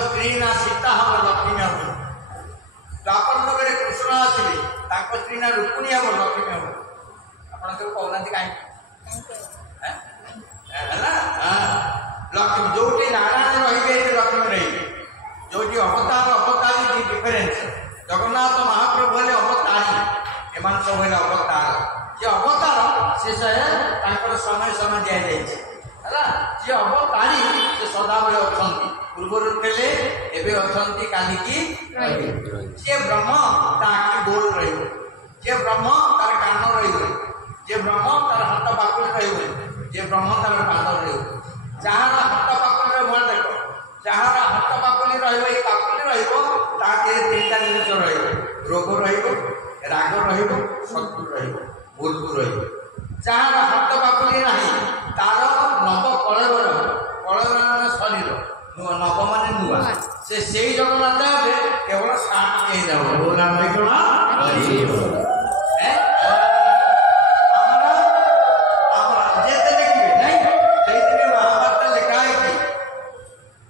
स्त्री ना सीता हम लक्ष्मी हम द्वापर युगे कृष्ण आसवे स्त्री ना रुक्मिणी हम लक्ष्मी हम आप कहना कहीं लक्ष्मी जो नारायण रे लक्ष्मी रे जो अवतार अवतारी डिफरेन्स जगन्नाथ महाप्रभु हेले अवतारी एमान सब हेले अवतार जे अवतार से समय समय दि जाए जी अवतारी से सदाबले अच्छा पूर्वर थे एवं अच्छा कालिकी जे ब्रह्म ता आखि गोल रे ब्रह्म तार कान रे ब्रह्म तार हाथ पाकुल रे ब्रह्म तार पाद रे जार हाथ पाकुल मुह देख जार हाथ पाकुली पाकुली तीनटा जिनिस रोग राग शत्रु भूलू जार हाथ पाकुली ना तार नव कलर शरीर नव मान नुआ से जगन्नाथ केवल सात महाभारत लिखा है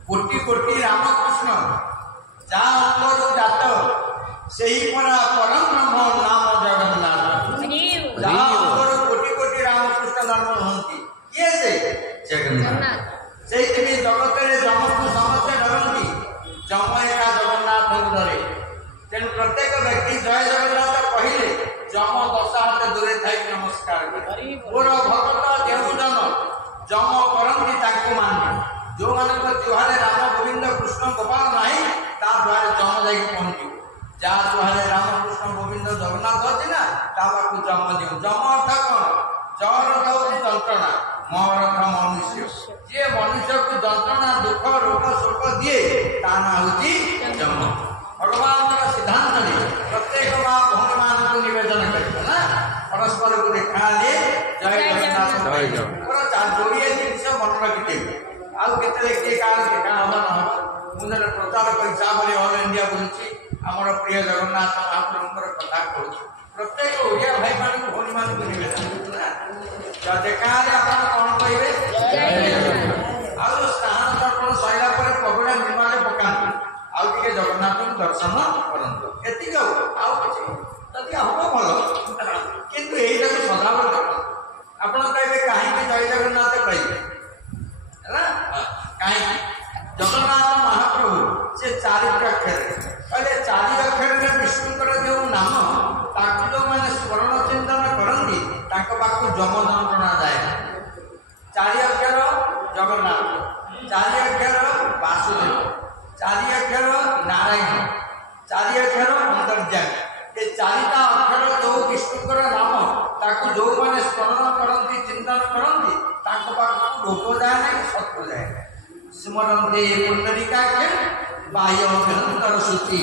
कोटि कोटि रामकृष्ण जहाँ अंतर जात से परम ब्रह्म नाम जगन्नाथ जहाँ अंतर कोटि कोटि रामकृष्ण धर्म हंती किए से जगन्नाथ से जगत में जम को समस्ते डरती जम एका जगन्नाथ डरे तेणु प्रत्येक व्यक्ति जय जगन्नाथ कहले जम 10 हाथ दूरे थी नमस्कार मोर भक्त देवजन जम करती माने जो मान जुहारे राम गोविंद कृष्ण गोपाल नहीं द्वारे जम जा पहुंचो जहाँ जुहारे राम कृष्ण गोविंद जगन्नाथ अच्छी ना पाक जम दियो जम अर्थ कौन जर अर्थ हूँ जंत्रणा म अर्थ मनुष्य जी मनुष्य को जंत्रणा दुख रोग शोक दिए ता ना हूँ जम भगवान सिद्धांत ने प्रत्येक माँ भौणी मान को निवेदन कर परस्पर को देखा जय जगन्नाथ जोड़े जिन मन रखिथे आउ केते किए कार देखा हम न मुझे प्रचारक हिसाब से ऑल इंडिया बुलूची आमर प्रिय जगन्नाथ महाप्रभुर कथा कहूँ प्रत्येक ओडिया भाई मान भौणी मान को निवेदन देखा कौन कहे स्नान तर्पण सरला पगड़ा निर्माण पकाते आउ जगन्नाथ दर्शन करते ये हम भल कितु यही सदाबले कर आप कहे कहीं जय जगन्नाथ कहे कहीं जगन्नाथ महाप्रभु से 4 अक्षर कहले 4 अक्षर में विष्णुकर जो नाम ताकि जो मैंने स्मरण चिंतन करती पाक जम जंत्रणा जाए 4 अक्षर जगन्नाथ 4 अक्षर वासुदेव 4 अक्षर नारायण 4 अक्षर अंतर्जामी ये 4टा अक्षर जो विष्णुकर नाम ताकू जो मैंने स्मरण करती चिंतन करती पाक रोग जाए ना शत्रु जाए स्मरते पुंडरीकाक्ष बाह्य अभ्यंतर शुचि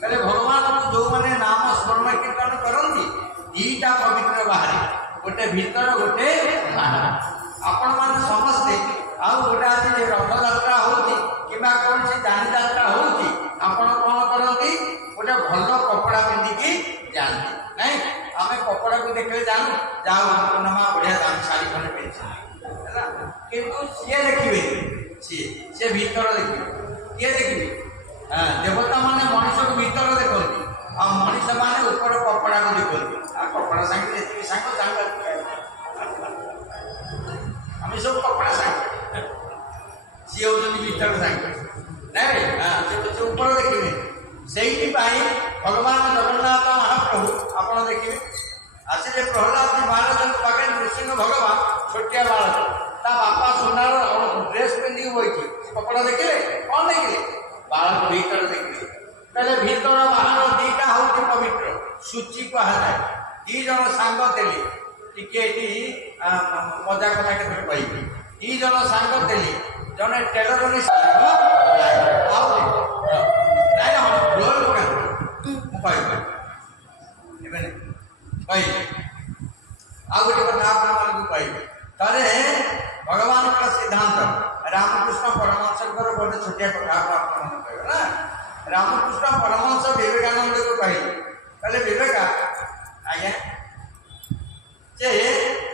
कहले भगवान को जो मैंने नाम स्मरण कीर्तन करती 2टा पवित्र बाहर गोटे भीतर गोटे बाहर आपण मान समस्ते आउ गोटे आज रथ यात्रा होती कि कौन सी दानी यात्रा होती आपण कौन करती गोटे भल कपड़ा पिंधिकी जाती नहीं आम कपड़ा को देखले जानू जाओ पूर्णमा बढ़िया दाम शाढ़ी खंडे पिंधि किंतु सी देखिए सी भीतर देखिए किए देखिए देवता माने मनुष्य को भीतर देखती आ मनुष्य माने ऊपर कपड़ा को देखती आ कपड़ा सांगे सांग सांग आम सब कपड़ा सांगे सी हूँ भीतर सांगे नहीं से ऊपर देखिए से भगवान जगन्नाथ महाप्रभु आप देखिए आसिले प्रहलाद जी महाराज पाखे नृसिंह भगवान छोटिया बालक ता बापा सुनार ड्रेस पिंधि बही कपड़ा देखिए कौन देखिए बालक भीतर देखिए कहले भीतर बाहर 2टा हूँ पवित्र सूची कहुए 2 जन सांग थे टी मजा कथा के 2 जन सांग थे जड़े टेलर आ गोटे कथा कहे थे भगवान का सिद्धांत रामकृष्ण परमहंस गोटे छोटिया कथा कहे ना रामकृष्ण परमहंस विवेकानंद को कहे विवेका आज्ञा जे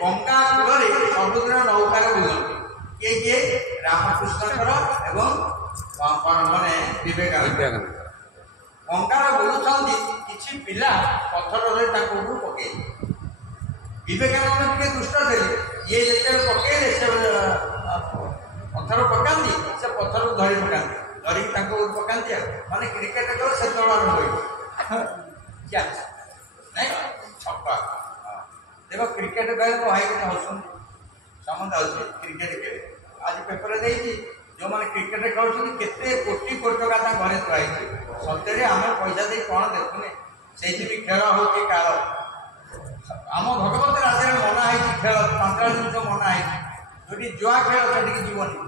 गंगा कूल समुद्र नौकार बुलती किए किए रामकृष्ण एवं माने ବିବେକାନନ୍ଦ ଅଙ୍ଗାର ବୁଲୁଛନ୍ତି କିଛି ପିଲା ପଥରରେ ତାଙ୍କ ଉପରୁ ପକେଇଲେ। ବିବେକାନନ୍ଦ ଟିକେ ଦୁଷ୍ଟ ଥିଲେ, ଇଏ ଯେତେବେଳେ ପକେଇଲେ ସେ ପଥର ପକାନ୍ତି, ସେ ପଥରକୁ ଧରି ପକାନ୍ତି, ଧରିକି ତାଙ୍କ ଉପରୁ ପକାନ୍ତି। ଆଉ ମାନେ କ୍ରିକେଟ ଖେଳ ସେତେବେଳେ ଆରମ୍ଭ ହୋଇଛି ନାଇଁ ଛକା। ଦେଖ କ୍ରିକେଟ ଖେଳ ଭାଇମାନେ ହଉଛନ୍ତି ସମସ୍ତେ ହଉଛି କ୍ରିକେଟ ଖେଳେ। ଆଜି ପେପରରେ ଦେଇଛି ଯେଉଁମାନେ କ୍ରିକେଟ ଖେଳୁଛନ୍ତି କେତେ କୋଟି କୋଟି ଟଙ୍କା ତାଙ୍କ ଘରେ ଥୁଆ ହେଇଛି। ସତରେ ଆମେ ପଇସା ଦେଇ କ'ଣ ଦେଖୁନେ, ସେଇଠି ବି ଖେଳ ହେଉଛି କାଳ। ଆମ ଭଗବତ ରାଜ୍ୟରେ ମନା ହେଇଛି ଖେଳ, 5ଟା ଜିନିଷ ମନା ହେଇଛି। ଯୋଉଠି ଜୁଆ ଖେଳ ସେଠିକି ଯିବନି,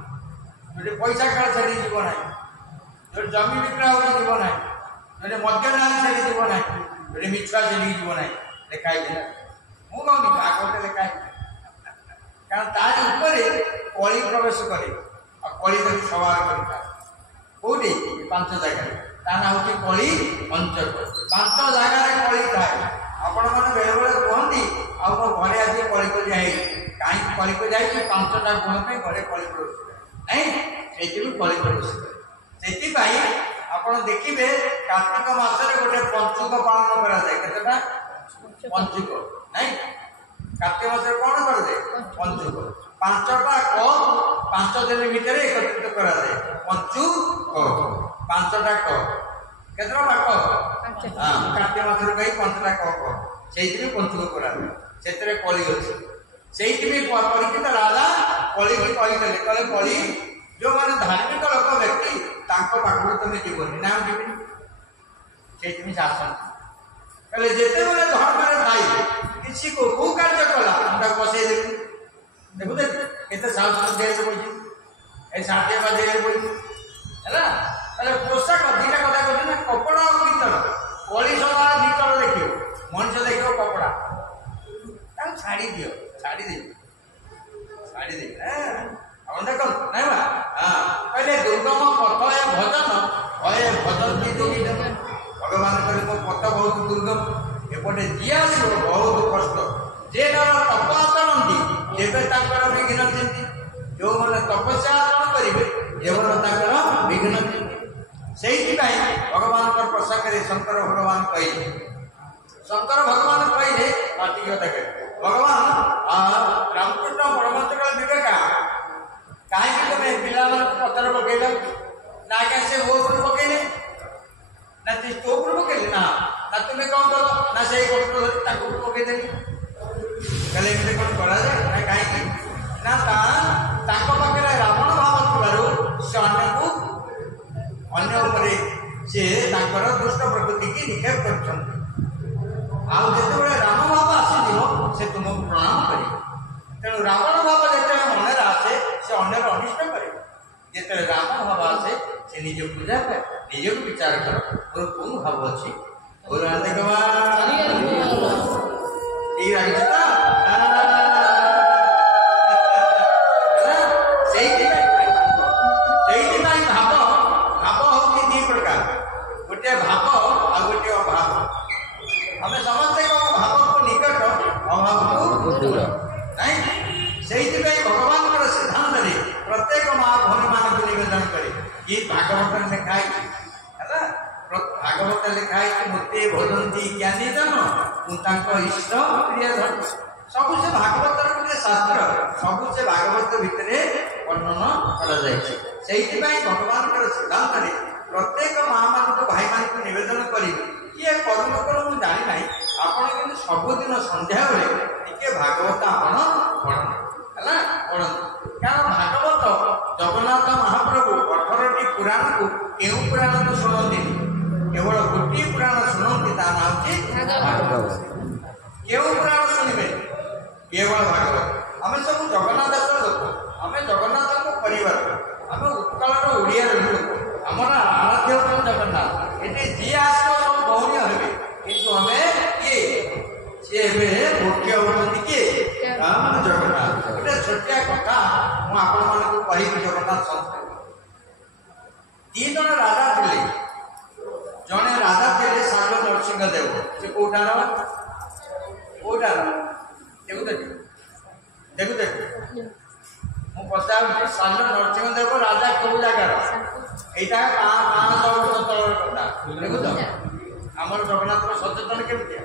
ଯୋଉଠି ପଇସା ଖେଳ ସେଠିକି ଯିବ ନାହିଁ, ଯୋଉଠି ଜମି ବିକ୍ରୟ ହେଉଛି ଯିବ ନାହିଁ, ଯୋଉଠି ମଦ୍ୟନାରୀ ସେଠି ଯିବ ନାହିଁ, ଯୋଉଠି ମିଛୁଆ ସେଠିକି ଯିବ ନାହିଁ। ଲେଖା ହେଇଛି ନା, ମୁଁ କହୁନି ଆଗରେ ଲେଖା ହେଇଛି। କାରଣ ତାରି ଉପରେ କଳି ପ୍ରବେଶ କରେ ଆଉ କଳି ତାକୁ ସବାର କରିଥାଏ। କୋଉଠି? 5 ଜାଗାରେ। ତା ନାଁ ହେଉଛି କଳି ପଞ୍ଚକ। 5 ଜାଗାରେ କଳି ଥାଏ। ଆପଣମାନେ ବେଳେବେଳେ କୁହନ୍ତି ଆଉ ମୋ ଘରେ ଆଜି କଳିକଜିଆ ହେଇଛି। କାହିଁକି କଳିକଜିଆ ହେଇଛି? 5ଟା ଗୁଣ ପାଇଁ ଘରେ କଳି ପ୍ରବେଶ କରେ ନାଇଁ, ସେଇଥିରୁ କଳି ପ୍ରବେଶ କରେ। ସେଥିପାଇଁ ଆପଣ ଦେଖିବେ କାର୍ତ୍ତିକ ମାସରେ ଗୋଟେ ପଞ୍ଚୁକ ପାଳନ କରାଯାଏ। କେତେଟା ପଞ୍ଚୁକ ନାଇଁ? କାର୍ତ୍ତିକ ମାସରେ କ'ଣ କରାଯାଏ? ପଞ୍ଚୁକ। 5ଟା କପ୍ 5 ଦିନ ଭିତରେ ଏକତ୍ରିତ କରାଯାଏ। ପଞ୍ଚୁକ 5ଟା କପ୍। କେତେଟା କପ୍? କାର୍ତ୍ତିକ ମାସରେ କହି 5ଟା କପ୍, ସେଇଥିରେ ପଞ୍ଚୁକ କରାଯାଏ। ସେଥିରେ କଳି ଅଛି। ସେଇଥିପାଇଁ ପରିଚିତ ରାଜା କଳିକି କହିଥିଲେ, କହିଲେ କଳି ଯେଉଁମାନେ ଧାର୍ମିକ ଲୋକ ବ୍ୟକ୍ତି ତାଙ୍କ ପାଖକୁ ତମେ ଯିବନି ନା, ଯିବିନି। ସେଇଥିପାଇଁ ସେ ଆସନ୍ତି, କହିଲେ ଯେତେବେଳେ ଧର୍ମରେ ଥାଇ କିଛି କୋଉ କାର୍ଯ୍ୟ କଲା ମୁଁ ତାକୁ ବସେଇ ଦେବି। ଦେଖୁଛ କେତେ ସାହସ ଜେଲରେ ପଡ଼ିଛି, ଏଇ ସାଥେ ବା ଜେଲରେ ପଡ଼ିଛି ହେଲା। ତାହେଲେ ପୋଷାକ 2ଟା କଥା କହୁଛି ନା, କପଡ଼ା ଆଉ ଭିତର। କଳି ସଦା ଭିତର ଦେଖିବ, ମଣିଷ ଦେଖିବ କପଡ଼ା। ତାକୁ ଛାଡ଼ି ଦିଅ, ଛାଡ଼ିଦେବି ଆପଣ ଦେଖନ୍ତୁ ନାଇଁ ବା। କହିଲେ ଦୁର୍ଗମ ପଥ ଏ ଭଜନ ହଏ ଭଜନ୍ତି ଯୋଗୀ। ଭଗବାନ କହିଲେ ମୋ ପଥ ବହୁତ ଦୁର୍ଗମ, ଏପଟେ ଯିଏ ଆସିବ ବହୁତ କଷ୍ଟ। ଯେ ତାର ତପ ଆଚରନ୍ତି ଯେବେ ତାଙ୍କର ବିଘ୍ନ ଚିନ୍ତି। ଯେଉଁମାନେ ତପସ୍ୟା ଆଚରଣ କରିବେ ଯେବେ ତାଙ୍କର ବିଘ୍ନ ଚିନ୍ତି। ସେଇଥିପାଇଁ ଭଗବାନଙ୍କର ପ୍ରସଙ୍ଗରେ ଶଙ୍କର ଭଗବାନ କହିଲେ, ଶଙ୍କର ଭଗବାନ କହିଲେ ଟିକେ ଦେଖେ ଭଗବାନ ରାମକୃଷ୍ଣ ପରମହଂସଙ୍କର ବିବେକା କାହିଁକି ତମେ ପିଲାମାନଙ୍କୁ ପଥର ପକେଇଲ ନା? ଆଜ୍ଞା ସେ ମୋ ଉପରୁ ପକେଇଲେ ନା ତୋ ଉପରୁ ପକେଇଲେ ନା ତୁମେ କ'ଣ କଲ ନା ସେଇ କଷ୍ଟ ଧରି ତାକୁ ଉପରୁ ପକେଇଦେଲି। ତାହେଲେ ଏମିତି କ'ଣ କରାଯାଏ ନା? କାହିଁକି ନା ତାଙ୍କ ପାଖରେ ରାବଣ ଭାବ ଥିବାରୁ ସେ ଅନ୍ୟ ଉପରେ ସେ ତାଙ୍କର ଦୁଷ୍ଟ ପ୍ରକୃତିକି ନିକ୍ଷେପ କରିଛନ୍ତି। ଆଉ ଯେତେବେଳେ ରାମ ଭାବ ଆସିଯିବ ସେ ତୁମକୁ ପ୍ରଣାମ କରିବ। ତେଣୁ ରାବଣ ଭାବ ଯେତେବେଳେ ମନରେ ଆସେ ସେ ଅନ୍ୟର ଅନିଷ୍ଟ କରିବ। ଯେତେବେଳେ ରାମ ଭାବ ଆସେ ସେ ନିଜ ପୂଜା କରେ, ନିଜକୁ ବିଚାର କର ମୋର କୋଉ ଭାବ ଅଛି। ସେଇଥିପାଇଁ ଭାବ ହଉଛି 2 ପ୍ରକାର, ଗୋଟିଏ ଭାବ ଆଉ ଗୋଟିଏ ଅଭାବ। ଆମେ ସମସ୍ତେ ଭାବକୁ ନିକଟ ଅଭାବକୁ ଦୂର ନାଇଁ। ସେଇଥିପାଇଁ ଭଗବାନଙ୍କର ସିଦ୍ଧାନ୍ତରେ ପ୍ରତ୍ୟେକ ମା ଭଉଣୀ ମାନଙ୍କୁ ନିବେଦନ କରେ। କି ଭାଗବତରେ ଲେଖା ହେଇଛି ହେଲା, ଭାଗବତରେ ଲେଖା ହେଇଛି ମୋତେ ଭଜନ୍ତି ଜ୍ଞାନୀ ଜନ ମୁଁ ତାଙ୍କ ଇଷ୍ଟ ପ୍ରିୟ ଧନ। ସବୁ ସେ ଭାଗବତର ଗୋଟେ ଶାସ୍ତ୍ର, ସବୁ ସେ ଭାଗବତ ଭିତରେ ବର୍ଣ୍ଣନ କରାଯାଇଛି। ସେଇଥିପାଇଁ ଭଗବାନଙ୍କର ସିଦ୍ଧାନ୍ତରେ ପ୍ରତ୍ୟେକ ମା ମାନଙ୍କୁ ଭାଇମାନଙ୍କୁ ନିବେଦନ କରିବି, କିଏ କର୍ମ କର ମୁଁ ଜାଣିନାହିଁ, ଆପଣ କିନ୍ତୁ ସବୁଦିନ ସନ୍ଧ୍ୟାବେଳେ ଟିକେ ଭାଗବତ ଆପଣ ପଢ଼ନ୍ତୁ ହେଲା, ପଢ଼ନ୍ତୁ। କାରଣ ଭାଗବତ ଜଗନ୍ନାଥ ମହାପ୍ରଭୁ 18ଟି ପୁରାଣକୁ କେଉଁ ପୁରାଣକୁ ଶୁଣନ୍ତିନି, କେବଳ ଗୋଟିଏ ପୁରାଣ ଶୁଣନ୍ତି, ତା ନାଁ ହେଉଛି ଭାଗବତ। କେଉଁ ପୁରାଣ ଶୁଣିବେ? କେବଳ ଭାଗବତ। ଆମେ ସବୁ ଜଗନ୍ନାଥ ଦାସର ଲୋକ, ଆମେ ଜଗନ୍ନାଥଙ୍କ ପରିବାର, ଆମେ ଉତ୍କଳର ଓଡ଼ିଆର ଲୋକ, ଆମର ଆରାଧ୍ୟ ହେଉଛନ୍ତି ଜଗନ୍ନାଥ। ଏଠି ଯିଏ ଆସିବ ସବୁ ଭଉଣୀ ହେବେ, କିନ୍ତୁ ଆମେ କିଏ? ସିଏ ଏବେ ମୁଖ୍ୟ ହେଉଛନ୍ତି କିଏ? ଜଗନ୍ନାଥ। ଗୋଟେ ଛୋଟିଆ କଥା ମୁଁ ଆପଣମାନଙ୍କୁ କହିବି ଜଗନ୍ନାଥ ସଂସ୍କୃତି। 2 ଜଣ ରାଜା ଥିଲେ। ଜଣେ ରାଜା ଥିଲେ ସାଙ୍ଗ ନରସିଂହ ଦେବ। ସେ କୋଉଟାର ଦେଖୁଛ ମୁଁ ପଚାରୁଛି, ସାଙ୍ଗ ନରସିଂହ ଦେବ ରାଜା କୋଉ ଜାଗାର? এইটা 500 ବର୍ଷ ତଳର କଥା ଦେଖୁଛ ଆମର ଜଗନ୍ନାଥର ସଚେତନ କେମିତି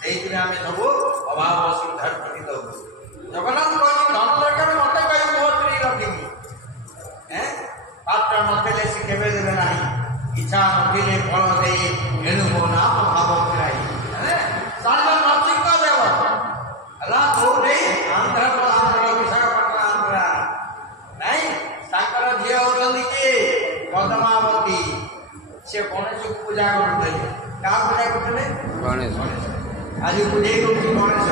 ସେଇଥିରେ ଆମେ ସବୁ ଅଭାବ ଅସୁବିଧାରେ ପୀଡ଼ିତ ହଉ। ଜଗନ୍ନାଥ କହିଛି ଧନ ଦରକାର ମତେ କହି ମୋ ସ୍ତ୍ରୀ ରଖିବି ପାତ୍ର ନଥିଲେ ସେ କେବେ ଦେବେ ନାହିଁ ଇଚ୍ଛା ନଥିଲେ ଫଳ ଦେଇ ଏଣୁ ମୋ ନାମ ଭାବ ଫେରାଇ ସାର୍ଜ ନରସିଂହ ଦେବ ହେଲା କୋଉଠି ଆନ୍ଧ୍ର ବିଶାଖାପାଟଣା ଆନ୍ଧ୍ର ନାଇଁ ତାଙ୍କର ଝିଅ ହଉଛନ୍ତି କିଏ ପଦ୍ମାବତୀ ସେ ଗଣେଶକୁ ପୂଜା କରୁଥିଲେ କାହା ପୂଜା କରୁଥିଲେ ଗଣେଶ ଆଜି ବୁଝେଇ ଦଉଛି ଗଣେଶ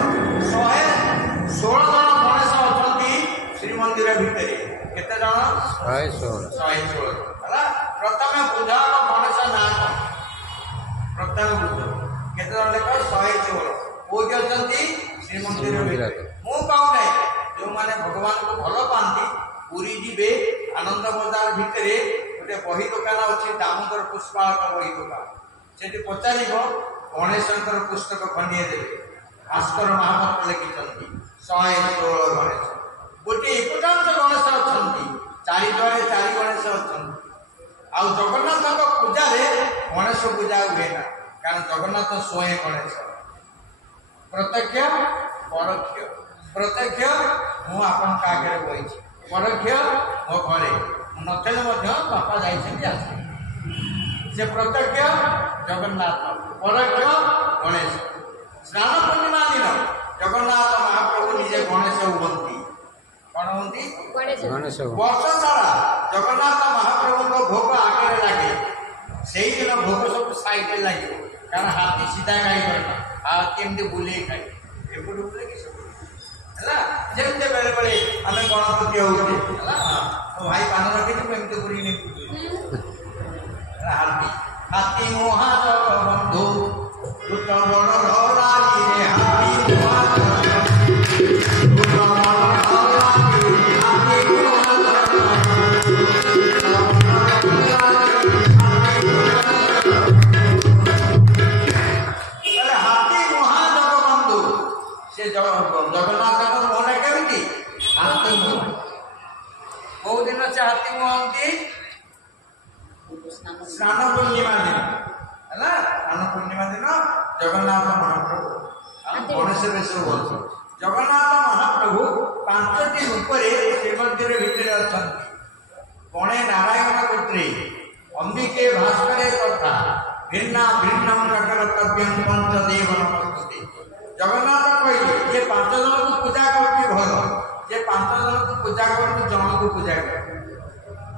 116 ଜଣ ଗଣେଶ ଅଛନ୍ତି ଶ୍ରୀମନ୍ଦିର ଭିତରେ କେତେ ଜଣ 116 ହେଲା ପ୍ରଥମେ ବୁଝ ଗଣେଶ ନାଁ ପ୍ରଥମେ ବୁଝ କେତେ ଜଣ ଦେଖ 116 କୋଉଠି ଅଛନ୍ତି ଶ୍ରୀମନ୍ଦିର ଭିତରେ ମୁଁ କହୁନାହିଁ ଯେଉଁମାନେ ଭଗବାନଙ୍କୁ ଭଲ ପାଆନ୍ତି ପୁରୀ ଯିବେ ଆନନ୍ଦ ବଜାର ଭିତରେ ଗୋଟେ ବହି ଦୋକାନ ଅଛି ଦାମୋଦର ପୁଷ୍ପାଳକ ବହି ଦୋକାନ ସେଠି ପଚାରିବ ଗଣେଶଙ୍କର ପୁସ୍ତକ ଖଣ୍ଡିଏ ଦେବେ ଭାସ୍କର ମହାପାତ୍ର ଲେଖିଛନ୍ତି 116 ଗଣେଶ ଗୋଟିଏ ଏକକାଂଶ ଗଣେଶ ଅଛନ୍ତି 4 ଦ୍ୱାରେ 4 ଗଣେଶ ଅଛନ୍ତି ଆଉ ଜଗନ୍ନାଥଙ୍କ ପୂଜାରେ ଗଣେଶ ପୂଜା ହୁଏ ନା କାରଣ ଜଗନ୍ନାଥ ସ୍ୱୟଂ ଗଣେଶ ପ୍ରତ୍ୟକ୍ଷ ପରୋକ୍ଷ ପ୍ରତ୍ୟକ୍ଷ ମୁଁ ଆପଣଙ୍କ ଆଗରେ ବହିଛି ପରୋକ୍ଷ ମୋ ଘରେ ମୁଁ ନଥିଲେ ମଧ୍ୟ ବାପା ଯାଇଛନ୍ତି ଆସିବେ ସେ ପ୍ରତ୍ୟକ୍ଷ ଜଗନ୍ନାଥ ପରୋକ୍ଷ ଗଣେଶ ସ୍ନାନ ପୂର୍ଣ୍ଣିମା ଦିନ ଜଗନ୍ନାଥ ମହାପ୍ରଭୁ ନିଜେ ଗଣେଶ ହୁଅନ୍ତି କ'ଣ ହୁଅନ୍ତି ବର୍ଷ ସାରା ଜଗନ୍ନାଥ ମହାପ୍ରଭୁଙ୍କ ଭୋଗ ଆଗରେ ଲାଗେ ସେଇଦିନ ଭୋଗ ସବୁ ସାଇଡରେ ଲାଗିବ କାରଣ ହାତୀ ସିଧା ଖାଇପାରେ ନା ହାତୀ ଏମିତି ବୁଲେଇ ଖାଇ ଏପଟୁ ବୁଲେ କି ସବୁ ହେଲା ଯେମିତି ବେଳେ ବେଳେ ଆମେ ଗଣପତି ହଉଛେ ହେଲା ଭାଇ ପାନ ରଖିଛୁ ଏମିତି ବୁଲି ନେଇ ହାତୀ ହାତୀ ମହାଜ ବନ୍ଧୁ ହାତୀ ଜଗନ୍ନାଥଙ୍କ ମୋହଟା କେମିତି ହାତୀ ମୋହ କୋଉ ଦିନ ସେ ହାତୀ ମୋହନ୍ତି ସ୍ନାନ ପୂର୍ଣ୍ଣିମା ଦିନ ହେଲା ସ୍ନାନ ପୂର୍ଣ୍ଣିମା ଦିନ ଜଗନ୍ନାଥ ମହାପ୍ରଭୁ ଗଣେଶ ବେଶ ହୁଅନ୍ତି ଜଗନ୍ନାଥ ମହାପ୍ରଭୁ 5ଟି ରୂପରେ ଶ୍ରୀମନ୍ଦିର ଭିତରେ ଅଛନ୍ତି ଗଣେ ନାରାୟଣ ଗୋତ୍ରେ ଅମ୍ବିକେ ଭାସ୍କରେ କଥା ଭିନ୍ନା ଭିନ୍ନମ ନକର୍ତ୍ତବ୍ୟଂ ପଞ୍ଚଦେବ ନମସ୍ତେ ଜଗନ୍ନାଥ କହିଲେ ଯେ 5 ଜଣଙ୍କୁ ପୂଜା କରୁଛି ଭଲ ଯେ 5 ଜଣଙ୍କୁ ପୂଜା କରୁଛି ଜଣକୁ ପୂଜା କରୁଛି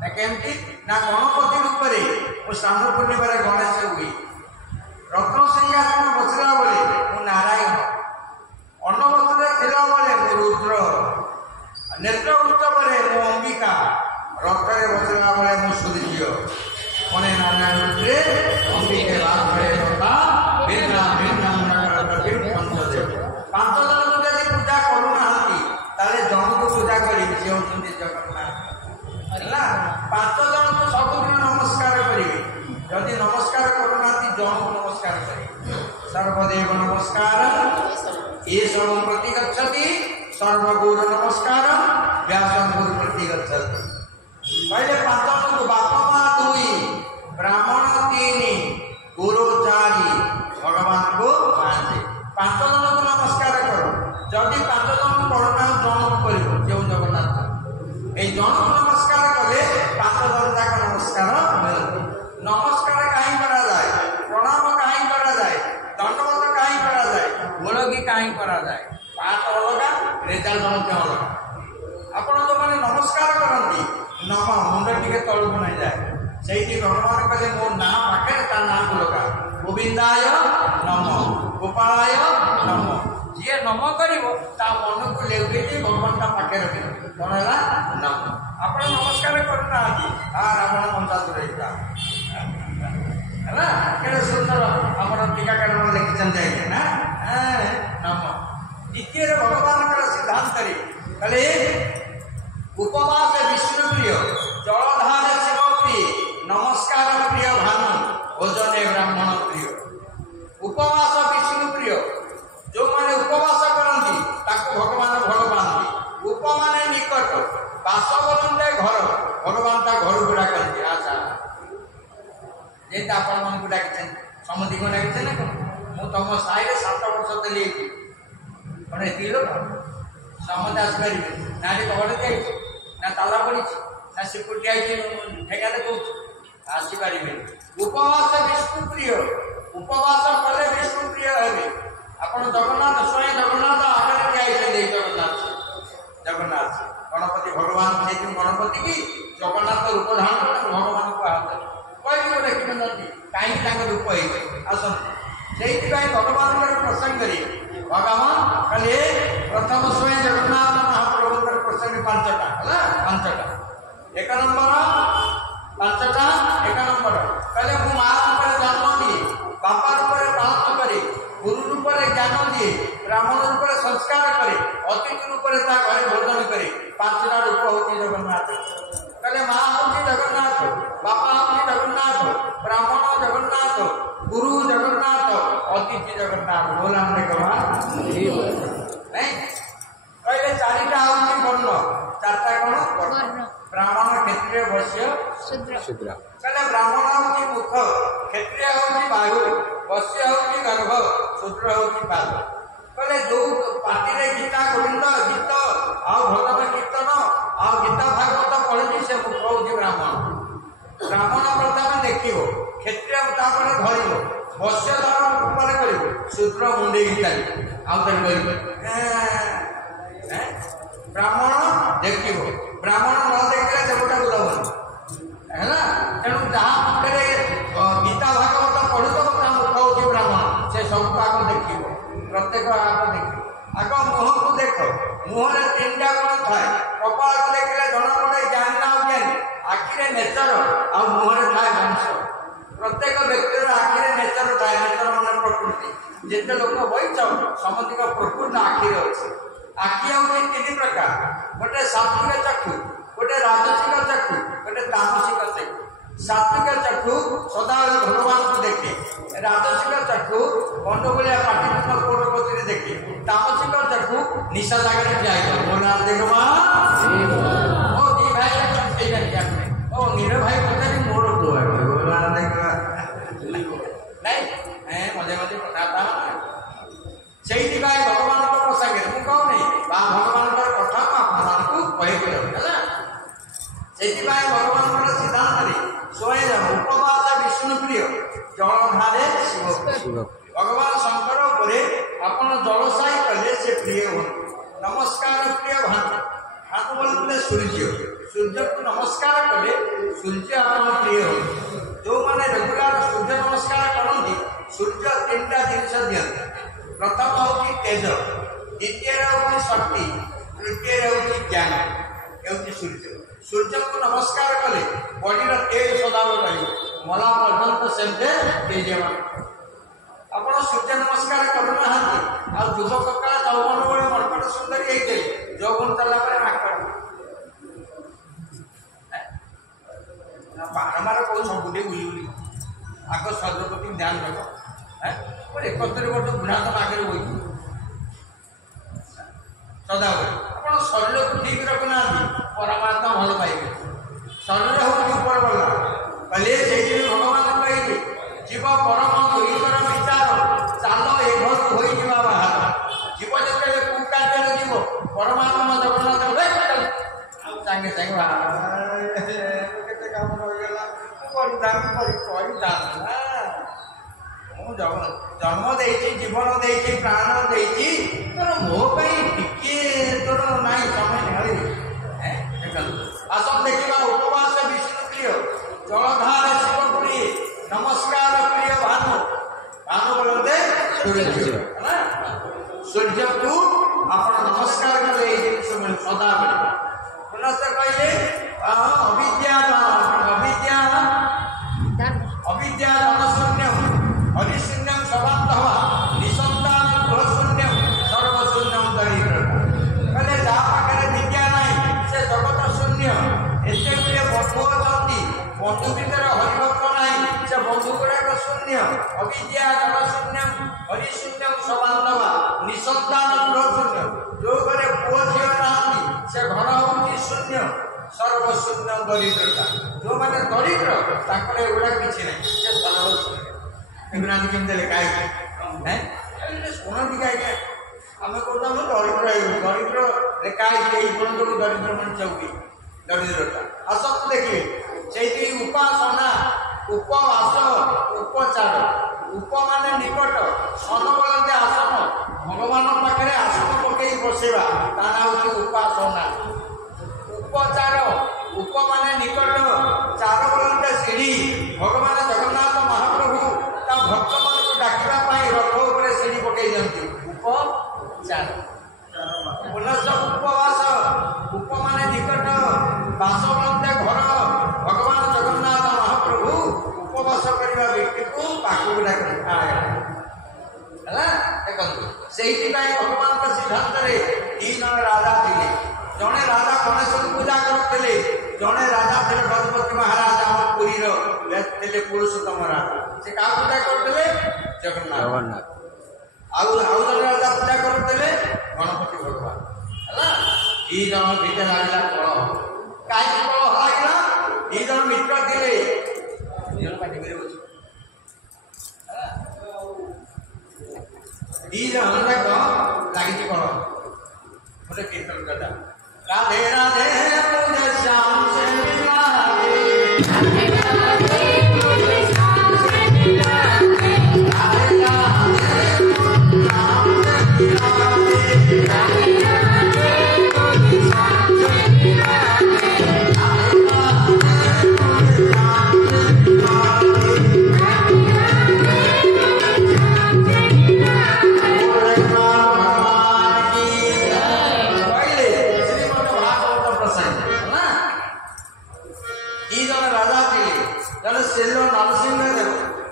ନା କେମିତି ନା ଗଣପତି ରୂପରେ ମୁଁ ସ୍ନାନ ପୂର୍ଣ୍ଣିମାରେ ଗଣେଶ ହୁଏ ରତ୍ନ ସିଂହାସନ ବସିଲା ବେଳେ ମୁଁ ନାରାୟଣ ଅନ୍ନବସ୍ତ୍ରରେ ଥିଲା ବେଳେ ମୁଁ ରୁଦ୍ର ନେତ୍ର ଉତ୍ସବରେ ମୁଁ ଅମ୍ବିକା ରଥରେ ବସିଲା ବେଳେ ମୁଁ ସୂର୍ଯ୍ୟ ମନେ ନାରାୟଣ ରୂପରେ ଅମ୍ବିକେ ଭାସ୍କରେ କଥା ଭିନ୍ନା ଭିନ୍ନ ପଞ୍ଚଦେବ 5 ଜଣଙ୍କୁ ଯଦି ପୂଜା କରୁନାହାନ୍ତି ତାହେଲେ ଜଣକୁ ପୂଜା କରିବେ ସେ ହେଉଛନ୍ତି ଜଗନ୍ନାଥ ହେଲା 5 ଜଣଙ୍କୁ ସବୁଦିନ ନମସ୍କାର କରିବେ ଯଦି ନମସ୍କାର କରୁନାହାନ୍ତି ଜଣକୁ ନମସ୍କାର କରିବେ ସର୍ବଦେବ ନମସ୍କାର ଏ ସବୁ ପ୍ରତି ଗଚ୍ଛତି ସର୍ବଗୁରୁ ନମସ୍କାର ବ୍ୟାସ ଗୁରୁ ପ୍ରତି ଗଚ୍ଛତି କହିଲେ 5 ଜଣଙ୍କୁ ବାପା ମା 2 ବ୍ରାହ୍ମଣ 3 ଗୁରୁ 4 ଭଗବାନଙ୍କୁ 5 ଜଣଙ୍କୁ ନମସ୍କାର କର ଯଦି 5 ଜଣଙ୍କୁ କରୁନାହୁଁ ଜଣକୁ କରିବ ଯେଉଁ ଜଗନ୍ନାଥ এই ଜଣକୁ ନମସ୍କାର କଲେ 5 ଜଣ ଯାକ ନମସ୍କାର ମିଳନ୍ତି ନମସ୍କାର କାହିଁ କରାଯାଏ ପ୍ରଣାମ କାହିଁ କରାଯାଏ ଦଣ୍ଡବତ କାହିଁ କରାଯାଏ ଗୋଳଗି କାହିଁ କରାଯାଏ ପାଠ ଅଲଗା ରେଜଲ୍ଟ ମଧ୍ୟ ଅଲଗା ଆପଣ ଯେଉଁମାନେ ନମସ୍କାର କରନ୍ତି ନମ ମୁଣ୍ଡ ଟିକେ ତଳକୁ ନେଇଯାଏ ସେଇଠି ଭଗବାନ କହିଲେ ମୋ ନାଁ ପାଖରେ ତା ନାଁକୁ ଲଗା ଗୋବିନ୍ଦାୟ ନମ ଗୋପାଳାୟ ନମ ଯିଏ ନମ କରିବ ତା ମନକୁ ଲେଉଟେଇ ଭଗବାନ ତା ପାଖରେ ରଖିବ କ'ଣ ହେଲା ନମ ଆପଣ ନମସ୍କାର କରୁନାହାନ୍ତି ରାବଣ ମଞ୍ଚାତୁର ହେଇଥିଲା ହେଲା କେତେ ସୁନ୍ଦର ଆମର ଟୀକାକାରଣ ଲେଖିଛନ୍ତି ନା ନମ ଦ୍ୱିତୀୟରେ ଭଗବାନଙ୍କର ସିଦ୍ଧାନ୍ତରେ କହିଲେ ଉପବାସ ବିଷ୍ଣୁ ପ୍ରିୟ ଜଳଧାର ଶିବ ପ୍ରିୟ ନମସ୍କାର ପ୍ରିୟ ଭାନୁ ଭୋଜନେ ବ୍ରାହ୍ମଣ ପ୍ରିୟ ଉପବାସ ବିଷ୍ଣୁ ପ୍ରିୟ ଯେଉଁମାନେ ଉପବାସ କରନ୍ତି ତାକୁ ଭଗବାନ ଭଲ ପାଆନ୍ତି ଉପମାନେ ନିକଟ ବାସ କରନ୍ତେ ଘର ଭଗବାନ ସେଇଟା ଆପଣମାନଙ୍କୁ ଡାକିଛନ୍ତି, ସମସ୍ତଙ୍କୁ ଡାକିଛନ୍ତି ନା କ'ଣ? ମୁଁ ତମ ସାହିରେ 7 ବର୍ଷ ଦେଲି କ'ଣ ଏତିକି ଲୋକ ସମସ୍ତେ ଆସିପାରିବେ ନା? ଏଠି କବାଟ ଦିଆଯାଇଛି ନା ତାଲା ପଡ଼ିଛି ନା ସିକ୍ୟୁରିଟି ଆଇଛି ଠେଙ୍ଗା ଦେଖାଉଛି? ଆସିପାରିବେ। ଉପବାସ ବିଷ୍ଣୁ ପ୍ରିୟ, ଉପବାସ କଲେ ବିଷ୍ଣୁ ପ୍ରିୟ ହେବେ। ଆପଣ ଜଗନ୍ନାଥ ସ୍ୱୟଂ ଜଗନ୍ନାଥ ଆଗରେ ଠିଆ ହେଇଛନ୍ତି। ଜଗନ୍ନାଥ ଜଗନ୍ନାଥ ଗଣପତି ଭଗବାନ, ସେଇଥିପାଇଁ ଗଣପତି କି ଜଗନ୍ନାଥ ରୂପ ଧାରଣ କଲେ ଭଗବାନଙ୍କୁ ଆହତ କହିକି ଦେଖିଛନ୍ତି କାହିଁକି ତାଙ୍କ ରୂପ ହେଇଛି। ଆସନ୍ତୁ, ସେଇଥିପାଇଁ ଭଗବାନଙ୍କର ପ୍ରସଙ୍ଗ କରିବେ। ଭଗବାନ କାଲି ପ୍ରଥମ ସ୍ୱୟଂ ଜଗନ୍ନାଥ ମହାପ୍ରଭୁଙ୍କର ପ୍ରସଙ୍ଗ 5ଟା ହେଲା, 5ଟା। 1 ନମ୍ବର 5ଟା 1 ନମ୍ବର କହିଲେ ମୁଁ ମା ରୂପରେ ଜନ୍ମ ଦିଏ, ବାପା ରୂପରେ ପାଳନ କରେ, ଗୁରୁ ରୂପରେ ଜ୍ଞାନ ଦିଏ, ବ୍ରାହ୍ମଣ ରୂପରେ ସଂସ୍କାର କରେ, ଅତିଥି ରୂପରେ ତା ଘରେ ଭୋଜନ କରେ। 5ଟା ରୂପ ହଉଛି ଜଗନ୍ନାଥ। କହିଲେ ମା ହଉଛି ଜଗନ୍ନାଥ, ବାପା ହଉଛି ଜଗନ୍ନାଥ, ବ୍ରାହ୍ମଣ ଜଗନ୍ନାଥ, ଗୁରୁ ଜଗନ୍ନାଥ, ଅତିଥି ଜଗନ୍ନାଥ। ବୋଲା ନାଇଁ କହିଲେ 4ଟା ହଉଛି ବର୍ଣ୍ଣ। 4ଟା କ'ଣ ବର୍ଣ୍ଣ? ବ୍ରାହ୍ମଣ, କ୍ଷତ୍ରିୟ, ବୈଶ୍ୟ, ଶୂଦ୍ର। କହିଲେ ବ୍ରାହ୍ମଣ ହଉଛି ମୁଖ, କ୍ଷତ୍ରିୟ ହଉଛି ବାହୁ, ବୈଶ୍ୟ ହଉଛି ଗର୍ଭ, ଶୂଦ୍ର ହଉଛି ପାଦ। କହିଲେ ଯୋଉ ପାଟିରେ ଗୀତା ଗୋବିନ୍ଦ ଗୀତ ଆଉ ଭଜନ କୀର୍ତ୍ତନ ଆଉ ଗୀତା ଭାଗବତ ପଢୁଛି ସେ ମୁଖ ହଉଛି ବ୍ରାହ୍ମଣ। ବ୍ରାହ୍ମଣ ପ୍ରଥମେ ଦେଖିବ, କ୍ଷତ୍ରିୟ ତାପରେ ଧରିବ, ବୈଶ୍ୟ ଧାରଣ ଉପରେ କରିବ, ଶୂଦ୍ର ମୁଣ୍ଡେଇକି ଚାଲିବ। ଆଉ ଥରେ କରିବ ବ୍ରାହ୍ମଣ ଦେଖିବ, ବ୍ରାହ୍ମଣ ନ ଦେଖିଲେ ଦେବତାକୁ ଦବନି ହେଲା। ତେଣୁ ଯାହା ପାଖରେ ଗୀତା ଭାଗବତ ପଢୁଥିବ ତା ମୁଖ ହଉଛି ବ୍ରାହ୍ମଣ। ସେ ସବୁକୁ ଆଗ ଦେଖିବ, ପ୍ରତ୍ୟେକ ଆଗ ଦେଖିବ। ଆଗ ମୁହଁକୁ ଦେଖ, ମୁହଁରେ 3ଟା ଗୁଣ ଥାଏ। କପାଳକୁ ଦେଖିଲେ ଜଣାପଡ଼େ ଜ୍ଞାନୀ ନା ଅଜ୍ଞାନୀ। ଆଖିରେ ନେଚର ଆଉ ମୁହଁରେ ଥାଏ ବଂଶ। ପ୍ରତ୍ୟେକ ବ୍ୟକ୍ତିର ଆଖିରେ ନେଚର ଥାଏ। ନେଚର ମାନେ ପ୍ରକୃତି। ଯେତେ ଲୋକ ବଇଛ ସମସ୍ତଙ୍କ ପ୍ରକୃତି ଆଖିରେ ଅଛି। ଆଖି ହଉଛି 3 ପ୍ରକାର। ଗୋଟେ ସାତ୍ଵିକ ଚକ୍ଷୁ, ଗୋଟେ ରାଜସିକ ଚକ୍ଷୁ, ଗୋଟେ ତାମସିକ ଚକ୍ଷୁ। ସାତ୍ଵିକ ଚକ୍ଷୁ ସଦାବେଳେ ଭଗବାନଙ୍କୁ ଦେଖେ, ରାଜସିକ ଚକ୍ଷୁ ଗଣ୍ଡଗୋଳିଆ ପାଟିତୁଣ୍ଡ କୋଟପତିରେ ଦେଖେ, ତାମସିକ ଚକ୍ଷୁ ନିଶା ଜାଗାରେ ଠିଆ ହେଇଥାଏ। ଓ 2 ଭାଇ ଅଛନ୍ତି ସେଇଟା ଓ ନୀର ଭାଇ ପଚାରି ମୋର ପୁଅ ନାଇଁ ମଝେ ମଝେ କଥା। ସେଇଥିପାଇଁ ଭଗବାନଙ୍କ ପ୍ରସଙ୍ଗରେ ମୁଁ କହୁନି ବା ଭଗବାନଙ୍କର କଥା ମୁଁ ଆପଣମାନଙ୍କୁ କହିବି ହେଲା। ସେଇଥିପାଇଁ ଭଗବାନଙ୍କର ସିଦ୍ଧାନ୍ତରେ ସ୍ୱୟଂ ଉପବାସ ବିଷ୍ଣୁ ପ୍ରିୟ, ଜଳଧାରେ ଶିବ। ଭଗବାନ ଶଙ୍କର ଉପରେ ଆପଣ ଜଳସାଇ କଲେ ସେ ପ୍ରିୟ ହୁଅନ୍ତି। ନମସ୍କାର ପ୍ରିୟ ଭାନୁ, ଭାନୁ ବୋଲୁଥିଲେ ସୂର୍ଯ୍ୟ, ସୂର୍ଯ୍ୟକୁ ନମସ୍କାର କଲେ ସୂର୍ଯ୍ୟ ଆପଣ ପ୍ରିୟ ହୁଅନ୍ତି। ଯେଉଁମାନେ ରେଗୁଲାର ସୂର୍ଯ୍ୟ ନମସ୍କାର କରନ୍ତି ସୂର୍ଯ୍ୟ 3ଟା ଜିନିଷ ଦିଅନ୍ତି। ପ୍ରଥମ ହେଉଛି ତେଜ, ଦ୍ୱିତୀୟରେ ହେଉଛି ଶକ୍ତି, ତୃତୀୟରେ ହେଉଛି ଜ୍ଞାନ। ହେଉଛି ସୂର୍ଯ୍ୟ। ସୂର୍ଯ୍ୟକୁ ନମସ୍କାର କଲେ ବଡିର ତେଜ ସଦାବେଳେ ରହିବ, ମଲା ପର୍ଯ୍ୟନ୍ତ ସେମିତି ହେଇଯିବ। ଆପଣ ସୂର୍ଯ୍ୟ ନମସ୍କାର କରୁନାହାନ୍ତି ଆଉ ଯୁବକ କାଳ ଯୌବନ ବେଳେ ମର୍କଟ ସୁନ୍ଦରୀ ହେଇଥିଲେ, ଯୌବନ ଚାଲିଲା ପରେ ମାଙ୍କଡ଼ ବାରମ୍ବାର କହୁ ସବୁଠି ବୁଲି ବୁଲି ଆଗ ଶରୀର ପ୍ରତି ଧ୍ୟାନ ରଖ। 71 ବର୍ଷ ବୁଢା ତମ ଆଗରେ ବଇଛି ସଦାବେଳେ। ଆପଣ ଶରୀରକୁ ଠିକ ରଖୁନାହାନ୍ତି, ପରମାତ୍ମା ଭଲ ପାଇବେ। ଶରୀର ହେଉଛି ଉପର ବଲା କହିଲେ, ସେଇଥିରେ ଭଗବାନ କହିଲେ ଜୀବ ପରମ ଦୁଇଙ୍କର ବିଚାର, ଚାଲ ଏଘରୁ ହୋଇଯିବା ବାହାର। ଜୀବ ଯେତେବେଳେ କୁକାର୍ଯ୍ୟରେ ଯିବ ପରମାତ୍ମା ଜଗନ୍ନାଥ ଆଉ ସାଙ୍ଗେ ସାଙ୍ଗେ ବାହାର। କେତେ କାମ ରହିଗଲା, ମୁଁ କରିଥାନ୍ତି ନା। ମୁଁ ଜନ୍ମ ଦେଇଛି, ଜୀବନ ଦେଇଛି, ପ୍ରାଣ ଦେଇଛି, ତୋର ମୋ ପାଇଁ ଟିକେ ତୋର ନାହିଁ ସମୟ ଢାଳି। ଆସନ୍ତୁ ଦେଖିବା ଉପବାସ ବିଷ୍ଣୁ ପ୍ରିୟ, ଜଳଧାର ଶିବ ପ୍ରିୟ, ନମସ୍କାର ପ୍ରିୟ ଭାନୁ। ଭାନୁ ବୋଲନ୍ତି ସୂର୍ଯ୍ୟ। ସୂର୍ଯ୍ୟକୁ ଆପଣ ନମସ୍କାର କଲେ ଏଇ ଜିନିଷ ମିଳୁ ସଦାବେଳେ। ପୁନଶ୍ଚ କହିଲେ ଅବିଦ୍ୟା ଧନଶୂନ୍ୟମ୍ ହରିଶୂନ୍ୟଂ ସବାନ୍ତଃ ନିଃସନ୍ତାନ ଗୃହଶୂନ୍ୟଂ ସର୍ବଶୂନ୍ୟଂ ଦରିଦ୍ରତା। କହିଲେ ଯାହା ପାଖରେ ବିଦ୍ୟା ନାହିଁ ସେ ଜଗତ ଶୂନ୍ୟ। ଏତେ ଗୁଡ଼ିଏ ବନ୍ଧୁ ଅଛନ୍ତି, ବନ୍ଧୁ ଭିତରେ ହରିଭକ୍ତ ନାହିଁ, ସେ ବନ୍ଧୁ ଗୁଡ଼ାକ ଶୂନ୍ୟ। ଅବିଦ୍ୟା ଧନଶୂନ୍ୟଂ ହରିଶୂନ୍ୟଂ ସବାନ୍ତଃ ନିଃସନ୍ତାନ ଗୃହଶୂନ୍ୟ। ଯୋଉ ଘରେ ପୁଅ ଝିଅ ନାହାନ୍ତି ସେ ଘର ହେଉଛି ଶୂନ୍ୟ। ସର୍ବଶୂନ୍ୟ ଦରିଦ୍ରତା। ଯେଉଁମାନେ ଦରିଦ୍ର ତାଙ୍କର ଏଗୁଡ଼ା କିଛି ନାହିଁ, ସେ ସର୍ବଶୂନ୍ୟ। ଏଗୁଡ଼ା କେମିତି ଲେଖା ହେଇଛି ନାଇଁ ଶୁଣନ୍ତି କାହିଁକି? ଆମେ କହୁଛୁ ଆମେ ଦରିଦ୍ର ହେଇଗଲୁ, ଦରିଦ୍ର ଲେଖା ହେଇଛି ଏଇ ଗୁଣକୁ ଦରିଦ୍ର ମାନେ ଚଉକି ଦରିଦ୍ରତା। ଆସନ୍ତୁ ଦେଖିବେ ସେଇଠି ଉପାସନା, ଉପବାସ, ଉପଚାର। ଉପ ମାନେ ନିକଟ, ସନ ବୋଲନ୍ତି ଆସନ, ଭଗବାନଙ୍କ ପାଖରେ ଆସନ ପକେଇ ବସେଇବା, ତା ନାଁ ହେଉଛି ଉପାସନା। ଉପଚାର, ଉପ ମାନେ ନିକଟ, ଚାର ବୋଲନ୍ତି ସିଢ଼ି। ଭଗବାନ ଜଗନ୍ନାଥ ମହାପ୍ରଭୁ ତା ଭକ୍ତମାନଙ୍କୁ ଡାକିବା ପାଇଁ ରଥ ଉପରେ ସିଢ଼ି ପକେଇ ଦିଅନ୍ତି, ଉପଚାର। ପୁନଶ୍ଚ ଉପବାସ, ଉପ ମାନେ ନିକଟ, ବାସ ବୋଲନ୍ତି ଘର। ଭଗବାନ ଜଗନ୍ନାଥ ମହାପ୍ରଭୁ ଉପବାସ କରିବା ବ୍ୟକ୍ତିକୁ ପାଖକୁ ଡାକନ୍ତି ହେଲା। ଦେଖନ୍ତୁ ସେଇଥିପାଇଁ ଭଗବାନଙ୍କ ସିଦ୍ଧାନ୍ତରେ ଦି ଜଣ ରାଜା ଥିଲେ। ଜଣେ ରାଜା ଗଣେଶଙ୍କୁ ପୂଜା କରୁଥିଲେ, ଜଣେ ରାଜା ଥିଲେ ଗଜପତି ମହାରାଜ ଆମ ପୁରୀର ଥିଲେ ପୁରୁଷୋତ୍ତମ ରାଜା। ସେ କାହା ପୂଜା କରୁଥିଲେ? ଜଗନ୍ନାଥ। ଆଉ ଜଣେ ରାଜା ପୂଜା କରୁଥିଲେ ଗଣପତି ଭଗବାନ ହେଲା। ଦି ଜଣ ଭିତରେ ଲାଗିଲା କଳହ। କାହିଁକି କଳହ ଲାଗିଲା? ଦି ଜଣ ମିତ୍ର ଥିଲେ, ଦି ଜଣ ପାଟି କରି ବସିଲେ। ଦି ଜଣ ଯାକ ଲାଗିଛି କଳହ। ଗୋଟେ କୀର୍ତ୍ତନ କଥା, ରାଧେ ରାଧେ ମୁझे श्याम से मिला दे, राधे राधे मुझे श्याम से मिला दे, राधे राधे मुझे श्याम से मिला दे, राधे राधे मुझे श्याम से मिला दे, राधे राधे मुझे श्याम से मिला दे, राधे राधे मुझे श्याम से मिला दे। भगवान की पहले श्रीमद् भागवत प्रसंग ना। ଦି ଜଣ ରାଜା ଥିଲେ, ଜଣେ ସେଲ ନରସିଂହ ଦେବ,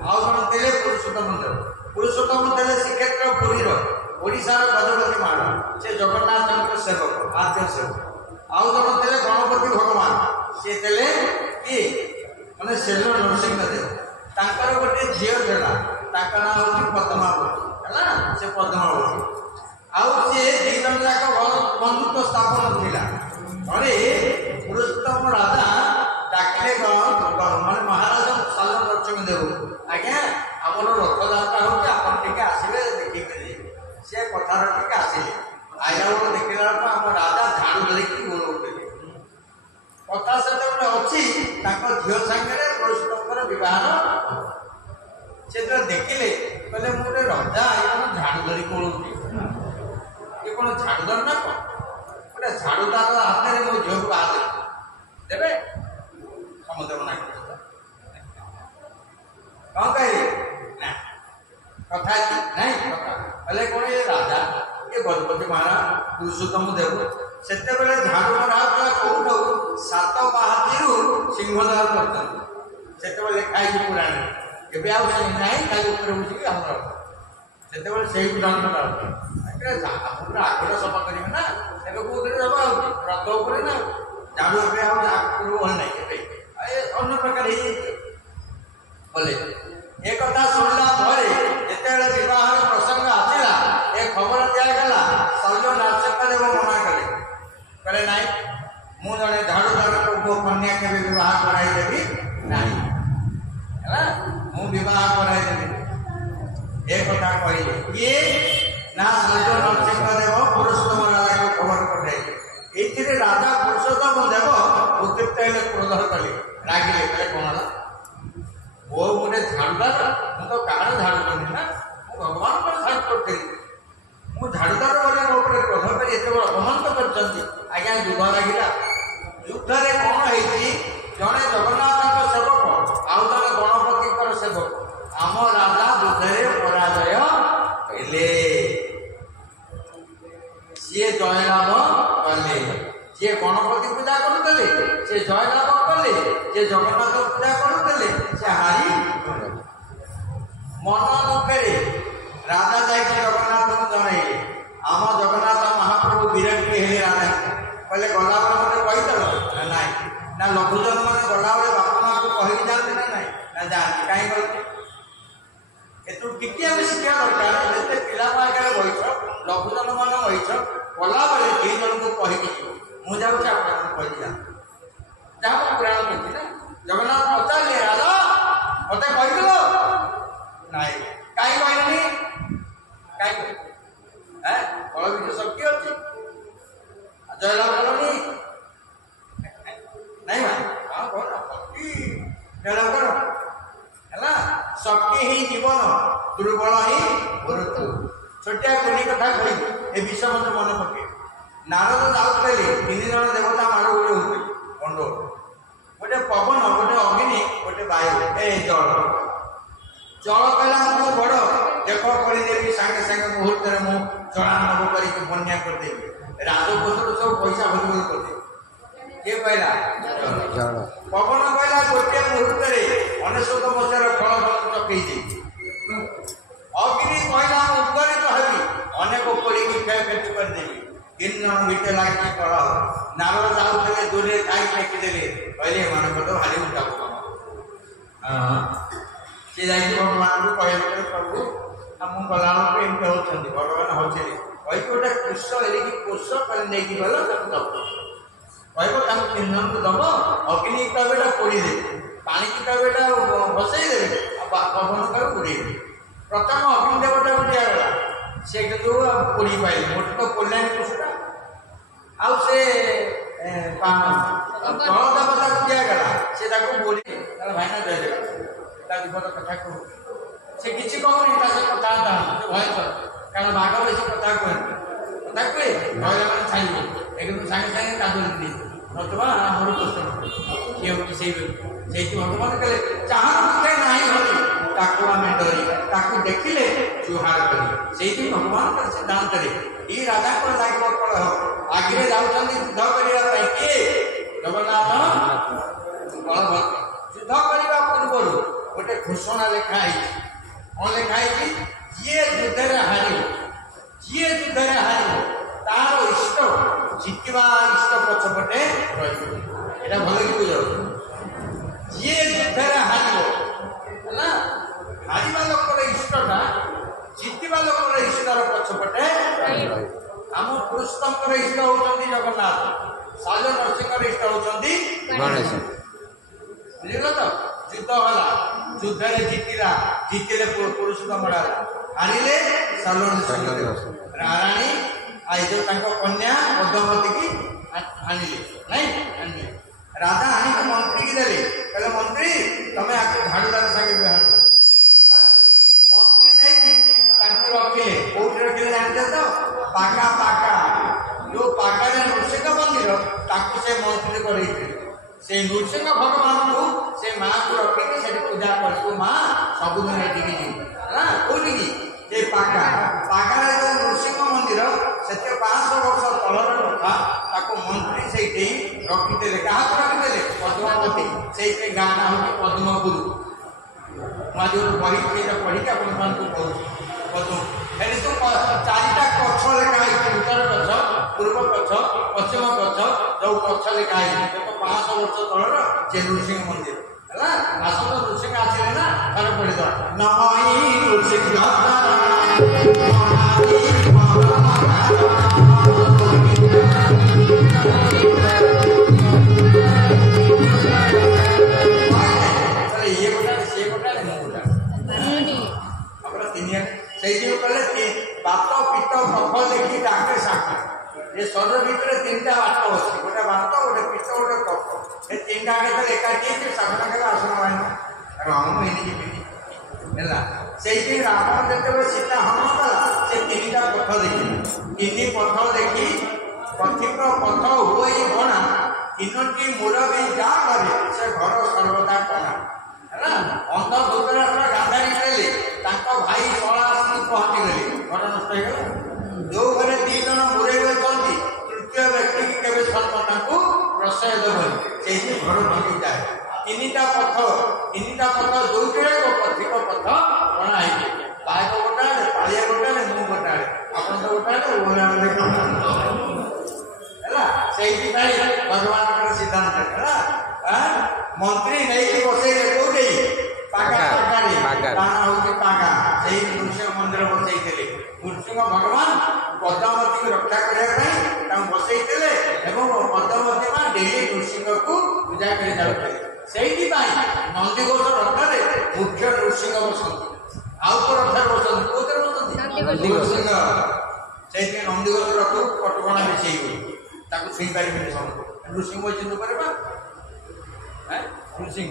ଆଉ ଜଣେ ଥିଲେ ପୁରୁଷୋତ୍ତମ ଦେବ। ପୁରୁଷୋତ୍ତମ ଥିଲେ ଶ୍ରୀକ୍ଷେତ୍ର ପୁରୀର ଓଡ଼ିଶାର ଗଜପତି ମହାରାଜ, ସେ ଜଗନ୍ନାଥଙ୍କ ସେବକ, ଆଦ୍ୟ ସେବକ। ଆଉ ଜଣେ ଥିଲେ ଗଣପତି ଭଗବାନ, ସେ ଥିଲେ କିଏ? ମାନେ ସେଲ ନରସିଂହ ଦେବ। ତାଙ୍କର ଗୋଟେ ଝିଅ ଥିଲା, ତାଙ୍କ ନାଁ ହେଉଛି ପଦ୍ମାବତୀ ହେଲା। ସେ ପଦ୍ମାବତୀ ଆଉ ସିଏ ଦି ଜଣ ଯାକ ବନ୍ଧୁତ୍ୱ ସ୍ଥାପନ ଥିଲା। ଥରେ ପୁରୁଷୋତ୍ତମ ରାଜା ଡାକିଲେ ମାନେ ମହାରାଜ ସାଲ ନରସିଂହ ଦେବ, ଆଜ୍ଞା ଆମର ରଥଯାତ୍ରା ହେଉଛି, ଆପଣ ଟିକେ ଆସିବେ ଦେଖିକରି ଯିବେ। ସେ କଥାର ଟିକେ ଆସିଲେ, ଆଇଲା ବେଳକୁ ଦେଖିଲା ବେଳକୁ ଆମ ରାଜା ଝାଡ଼ୁ ଧରିକି ଗୋଳଉଥିଲେ। କଥା ସେତେବେଳେ ଅଛି ତାଙ୍କ ଝିଅ ସାଙ୍ଗରେ ପୁରୁଷୋତ୍ତମଙ୍କର ବିବାହ। ସେ ଯେତେବେଳେ ଦେଖିଲେ କହିଲେ ମୁଁ ଗୋଟେ ରଜା, ଏ କ'ଣ ଝାଡ଼ୁ ଧରି ଗୋଳଉଛି? ଏ କ'ଣ ଝାଡ଼ୁଦାର ନା କ'ଣ? ଗୋଟେ ଝାଡ଼ୁଦାର ହାତରେ ମୋ ଝିଅକୁ ବାହା ଦେବେ? ସମୁଦ୍ର ନା କ'ଣ କହିଲେ ନା କଥା ନାଇଁ କଥା ହେଲେ କ'ଣ ଏ ରାଜା ଏ ଗଜପତି ମହାରାଜ ପୁରୁଷୋତ୍ତମ ଦେବ ସେତେବେଳେ ଝାଡ଼ୁ ମରା ହେଉଥିଲା କୋଉଠୁ? ସାତ ବାହାତିରୁ ସିଂହଦ୍ୱାର ପର୍ଯ୍ୟନ୍ତ। ସେତେବେଳେ ଲେଖା ହେଇଛି ପୁରାଣରେ। ଏବେ ଆଉ ସେ ନାହିଁ, ଖାଲି ଉପରେ ବସିକି ଆମର ସେତେବେଳେ ସେଇ ପୁରାଣ ଆଗରେ ସଫା କରିବେ ନା। ଏବେ କୋଉଥିରେ ସଫା ହଉଛି? ରଥ ଉପରେ ନା। ଝାଡ଼ୁ ଏବେ ଆଉ ଆଗରୁ ଭଲ ନାହିଁ, ଏବେ ଅନ୍ୟ ପ୍ରକାର ହେଇଯାଇଛି ବୋଲେ। ଏ କଥା ଶୁଣିଲା ପରେ ଯେତେବେଳେ ବିବାହର ପ୍ରସଙ୍ଗ ଆସିଲା, ଏ ଖବର ଦିଆଗଲା, ଶୈଳ ନରସିଂହ ଦେବ ମନା କଲେ, କହିଲେ ନାଇଁ ମୁଁ ଜଣେ ଝାଡ଼ୁଦାରଙ୍କ ପୁଅ କନ୍ୟା କେବେ ବିବାହ କରାଇଦେବି ନାହିଁ ହେଲା, ମୁଁ ବିବାହ କରାଇଦେବି। ଏ କଥା କହିଲେ କିଏ? ନା ଶୈଳ ନରସିଂହ ଦେବ ପୁରୁଷୋତ୍ତମ ରାଜାକୁ ଖବର ପଠାଇଲେ। ଏଇଥିରେ ରାଜା ପୁରୁଷୋତ୍ତମ ଦେବ ଉତ୍କ୍ଷିପ୍ତ ହେଲେ, କ୍ରୋଧ କଲେ, ରାଗିଲେ, କହିଲେ କ'ଣ ହେଲା? ଓ ଗୋଟେ ଝାଡ଼ୁଦାର, ମୁଁ ତ କାହାର ଝାଡ଼ୁ କରିନି ନା, ମୁଁ ଭଗବାନଙ୍କର ଝାଡ଼ୁ କରିଥିଲି। ମୁଁ ଝାଡ଼ୁଦାର ବୋଲି ମୋ ଉପରେ କ୍ରୋଧ କରି ଏତେ ବଡ଼ ଅପମାନ କରିଛନ୍ତି। ଆଜ୍ଞା ଯୁଦ୍ଧ ଲାଗିଲା। ଯୁଦ୍ଧରେ କ'ଣ ହେଇଛି? ଜଣେ ଜଗନ୍ନାଥଙ୍କ ସେବକ ଆଉ ଜଣେ ଗଣପତିଙ୍କର ସେବକ। ଆମ ରାଜା ଯୁଦ୍ଧରେ ପରାଜୟ ହେଲେ, ସିଏ ଜୟଲାଭ କଲେ। ଯିଏ ଗଣପତି ପୂଜା କରୁଥିଲେ ସେ ଜୟଲାଭ କଲେ, ଯିଏ ଜଗନ୍ନାଥ ପୂଜା କରୁଥିଲେ ସେ ହାରି ଗଲେ। ମନ ଦୁଃଖରେ ରାଜା ଯାଇକି ଜଗନ୍ନାଥଙ୍କୁ ଜଣାଇଲେ, ଆମ ଜଗନ୍ନାଥ ମହାପ୍ରଭୁ ବିରକ୍ତି ହେଲେ ରାଜାଙ୍କୁ, କହିଲେ ଗଲାବେଳେ ମୋତେ କହିଦେଲ ନା ନାଇଁ? ନା ଲଘୁଜନ ମାନେ ଗଲାବେଳେ ବାପା ମାଆଙ୍କୁ କହିକି ଯାଆନ୍ତି ନା ନାଇଁ? ନା ଯାଆନ୍ତି। କାହିଁ କହିଲେ? ଏଥିରୁ ଟିକେ ଆମେ ଶିଖିବା ଦରକାର। ଯେତେ ପିଲା ପାଖରେ ବହିଛ, ଲଘୁଜନ ମାନେ ବହିଛ, ଗଲାବେଳେ ଦି ଜଣଙ୍କୁ କହିକି ଯିବ, ମୁଁ ଯାଉଛି ଆପଣଙ୍କୁ କହିକି ଯାଆନ୍ତୁ। ଯାହା ପୁରାଣ କହିଛି ନା। ଜଗନ୍ନାଥ ପଚାରିଲେ ରାଜା ମତେ କହିଥିଲ ନାଇଁ କାହିଁ କହିନି କାହିଁ କହିଲି ବଳବୀର ଶକ୍ତି ଅଛି ଜୟଲାଭ କଲନି ନାଇଁ ଭାଇ ହଁ କର ଶକ୍ତି ଜୟଲାଭ କର ହେଲା। ଶକ୍ତି ହିଁ ଜୀବନ ଦୁର୍ବଳ ହିଁ ମୃତ୍ୟୁ। ଛୋଟିଆ କୁନି କଥା କହିବି ଏ ବିଷୟ ମତେ ମନେ ପକେଇ। ନାରଦ ଯାଉଥିଲେ 3 ଜଣ ଦେବତା ମାଡ଼ ଗୋଳି ହଉଥିଲେ ଗଣ୍ଡ ଗୋଟେ ପବନ ଗୋଟେ ଅଗ୍ନି ଗୋଟେ ବାୟୁ ଏ ଜଳ କହିଲା ମୁଁ ବଡ଼ ଦେଖ କରିଦେବି ସାଙ୍ଗେ ସାଙ୍ଗେ ମୁହୂର୍ତ୍ତରେ ମୁଁ ଜଳାନବ କରିକି ବନ୍ୟା କରିଦେବି ରାଜକୋଷରୁ ସବୁ ପଇସା ଭରି ଭରି କରିଦେବି। କିଏ କହିଲା? ପବନ କହିଲା ଗୋଟିଏ ମୁହୂର୍ତ୍ତରେ 99 ମସିହାର ଫଳ ଚକେଇ ଦେଇଛି। ଅଗ୍ନି କହିଲା ମୁଁ ଉଦ୍ଗରିତ ହେବି ଅନେକ କରିକି କ୍ଷୟକ୍ଷତି କରିଦେବି। 3 ଜଣ ଭିତରେ ଲାଗିକି କଳ ନାରଦ ଯାଉଥିଲେ ଦୂରରେ ଖାଇ ଫେଙ୍କିଦେଲେ କହିଲେ ଏମାନଙ୍କ ତ ଭାରି ଉଠା ସେ ଯାଇକି ଭଗବାନଙ୍କୁ କହିଲେ ପ୍ରଭୁ ମୁଁ ଗଲାବେଳକୁ ଏମିତି ହଉଛନ୍ତି ଭଗବାନ ହଉଛନ୍ତି କହିକି ଗୋଟେ କୃଷ ଏରିକି କୋଷ କରି ନେଇକି ଗଲ ତାକୁ ଦବ କହିବ ତାଙ୍କୁ 3 ଜଣଙ୍କୁ ଦବ ଅଗ୍ନି କହିବେଟା ପୋଡ଼ିଦେବେ ପାଣିକି କହିବେଟା ବସେଇ ଦେବେ ଆଉ ପବନ କହିବ ଉଡ଼େଇଦେବେ। ପ୍ରଥମ ଅଗ୍ନି ଦେବତାକୁ ଦିଆଗଲା ସେ କିନ୍ତୁ ପୋଡ଼ି ପାଇଲେ ଗୋଟେ ତ ପୋଡ଼ିଲାନି କୃଷଟା ଆଉ ସେ ଜଳ ଦେବତାକୁ ଦିଆଗଲା ସେ ତାକୁ ବୋଳି ତାର ଭାଇନା ଜୟ ତା ବିପଦ କଥା କହୁ ସେ କିଛି କହୁନି ତା ସେ କଥାବାର୍ତ୍ତା ସେ ଭୟ କର କାରଣ ବାଘ ବେଶୀ କଥା କୁହେନି କଥା କୁହେ କହିଲେ ମାନେ ଛାଡ଼ିବ ଏ କିନ୍ତୁ ସାଙ୍ଗେ ସାଙ୍ଗେ କାଦୁଅ ଦିଏ ନତବା ଆମର କଷ୍ଟ ସିଏ ହେଉଛି ସେଇ ସେଇଠି ଭଗବାନ କହିଲେ ଯାହାର ମୁଖେ ନାହିଁ ଭଳି ତାକୁ ଆମେ ଡରି ତାକୁ ଦେଖିଲେ ଜୁହାର କରି ସେଇଠି ଭଗବାନଙ୍କର ସିଦ୍ଧାନ୍ତରେ ଏଇ ରାଜାଙ୍କର ଲାଗିବ କଳହ ଆଗରେ ଯାଉଛନ୍ତି ଯୁଦ୍ଧ କରିବା ପାଇଁ କିଏ? ଜଗନ୍ନାଥ ବଳଭଦ୍ର। ଯୁଦ୍ଧ କରିବା ପୂର୍ବରୁ ଗୋଟେ ଘୋଷଣା ଲେଖା ହେଇଛି। କ'ଣ ଲେଖା ହେଇଛି? ଯିଏ ଯୁଦ୍ଧରେ ହାରିବ ତାର ଇଷ୍ଟ ଜିତିବା ଇଷ୍ଟ ପଛପଟେ ରହିବ। ଏଇଟା ଭଲ କି ବୁଝ। ଯିଏ ଯୁଦ୍ଧରେ ହାରିବ ହେଲା ହାରିବା ଲୋକର ଇଷ୍ଟଟା ଜିତିବା ଲୋକର ଇଷ୍ଟର ପଛପଟେ ରହିବ। ଆମ ପୁରୁଷୋତ୍ତମଙ୍କର ଇଷ୍ଟ ହଉଛନ୍ତି ଜଗନ୍ନାଥ ସାଜ ନରସିଂହର ଇଷ୍ଟ ହଉଛନ୍ତି ଗଣେଶ। ବୁଝିଲ ତ? ଯୁଦ୍ଧ ହେଲା ଯୁଦ୍ଧରେ ଜିତିଲେ ପୁରୁଷୋତ୍ତମ ରାଜା ହାରିଲେ ସାଲ ରାଣୀ ଆଉ ଯୋଉ ତାଙ୍କ କନ୍ୟା ପଦ୍ମାବତୀ କି ଆଣିଲେ ନାଇଁ ଆଣିଲେ ରାଜା ଆଣିକି ମନ୍ତ୍ରୀ କି ଦେଲେ କହିଲେ ମନ୍ତ୍ରୀ ତମେ ଆକୁ ଝାଡୁଦାର ସାଙ୍ଗେ ବ୍ୟବହାର କର। ମନ୍ତ୍ରୀ ନେଇକି ତାଙ୍କୁ ରଖିଲେ କୋଉଠି ରଖିଲେ ଜାଣିଛ ତ? ପାକା ଯୋଉ ପାକାରେ ନୃସିଂହ ମନ୍ଦିର ତାକୁ ସେ ମନ୍ତ୍ରୀ କରେଇଥିଲେ। ସେ ନୃସିଂହ ଭଗବାନଙ୍କୁ ସେ ମାଆକୁ ରଖିକି ସେଠି ପୂଜା କରିବୁ ମା ସବୁଦିନ ଏଠିକି ଯିବୁ ହେଲା କୋଉଠିକି ସେ ପାକାରେ ଯୋଉ ନୃସିଂହ ମନ୍ଦିର ସେଠି 500 ବର୍ଷ ତଳର କଥା ତାକୁ ମନ୍ତ୍ରୀ ସେଇଠି ରଖିଦେଲେ। କାହାକୁ ରଖିଦେଲେ? ପଦ୍ମାବତୀ। ସେଇଥିପାଇଁ ଗାଁ ନାଁ ହଉଛି ପଦ୍ମପୁର। ମୁଁ ଆଜି ଗୋଟେ ପରୀକ୍ଷା ପଢିକି ଆପଣମାନଙ୍କୁ କହୁଛି ପଦ୍ମ ଏଠି ତ 4ଟା ଗଛ ଲେଖା ହେଇଛି ଉତ୍ତର ଗଛ ପୂର୍ବ ଗଛ ପଶ୍ଚିମ ଗଛ ଯୋଉ ଗଛ ଲେଖା ହେଇଛି ସେ ତ 500 ବର୍ଷ ତଳର ସେ ନୃସିଂହ ମନ୍ଦିର ହେଲା। ଆସନ୍ତ ନୃସିଂହ ଆସିଲେ ନା ଥରେ ପଢିଦବା ନମଃ ନୃସିଂହ ସେଇଥିରୁ କହିଲେ ବାତ ପିତ୍ତ କଫ ଦେଖି ଡାକେ ସାକ୍ଷୀ। ଏ ଶରୀର ଭିତରେ 3ଟା ବାତ ଅଛି ଗୋଟେ ବାତ ଗୋଟେ ପିତ୍ତ ଗୋଟେ କଫ ଏ 3ଟା କେତେବେଳେ ଏକାଠି ହେଇକି ସାଧନା କେବେ ଆସନ ବାହିନ ହେଲା। ସେଇଠି ରାବଣ ଯେତେବେଳେ ସୀତା ହରଣ କଲା ସେ 3ଟା ପଥ ଦେଖିଲେ 3 ପଥ ଦେଖି ପଥିକ ପଥ ହୁଏ ଗଣା 3ଟି ମୁରବି ଯା କରେ ସେ ଘର ସର୍ବଦା କଣା ହେଲା। ଅନ୍ଧ ଧୃତରାଷ୍ଟ୍ର ଗାନ୍ଧାରୀ କହିଲେ ତାଙ୍କ ଭାଇ ଶଳା ଆସିକି ପହଞ୍ଚିଗଲେ ଘର ନଷ୍ଟ ହେଇଗଲା। ଯୋଉ ଘରେ 2 ଜଣ ମୁରେଇ ଅଛନ୍ତି ତୃତୀୟ ବ୍ୟକ୍ତିକି କେବେ ସର୍ବ ତାଙ୍କୁ ପ୍ରଶୟ ଦେବନି ସେଇଠି ଘର ଭାଙ୍ଗିଯାଏ। 3ଟା ପଥ ଯୋଉଠି ରହିବ ପଥିକ ପଥ ଗଣା ହେଇଛି ବାୟକ ଗୋଟା ଆଡେ ପାଳିଆ ଗୋଟା ଆଡେ ମୁଁ ଗୋଟା ଆଡେ ଆପଣ ତ ଗୋଟା ଆଡେ ହେଲା। ସେଇଥିପାଇଁ ଭଗବାନଙ୍କର ସିଦ୍ଧାନ୍ତ ହେଲା ମନ୍ତ୍ରୀ ନେଇକି ବସେଇଲେ କୋଉଠି ପାକାରେ ତା ନାଁ ହଉଛି ପାକା ସେଇ ନୃସିଂହ ମନ୍ଦିର ବସେଇଥିଲେ। ନୃସିଂହ ଭଗବାନ ପଦ୍ମାବତୀକୁ ରକ୍ଷା କରିବା ପାଇଁ ତାଙ୍କୁ ବସେଇଥିଲେ ଏବଂ ପଦ୍ମାବତୀ ମା ଡେଲି ନୃସିଂହ ନୃସିଂହକୁ ପୂଜା କରି ଯାଉଥିଲେ। ସେଇଥିପାଇଁ ନନ୍ଦିଘୋଷ ରଥରେ ମୁଖ୍ୟ ନୃସିଂହ ବସନ୍ତି। ଆଉ କୋଉ ରଥରେ ବସନ୍ତି? କୋଉଥିରେ ବସନ୍ତି? ନୃସିଂହ। ସେଇଥିପାଇଁ ନନ୍ଦିଘୋଷ ରଥକୁ କଟକଣା ମିଶେଇ ଗଲି, ତାକୁ ଛୁଇଁ ପାରିବେନି ସମସ୍ତେ। ନୃସିଂହ ଚିହ୍ନ କରିବା ନୃସିଂହ।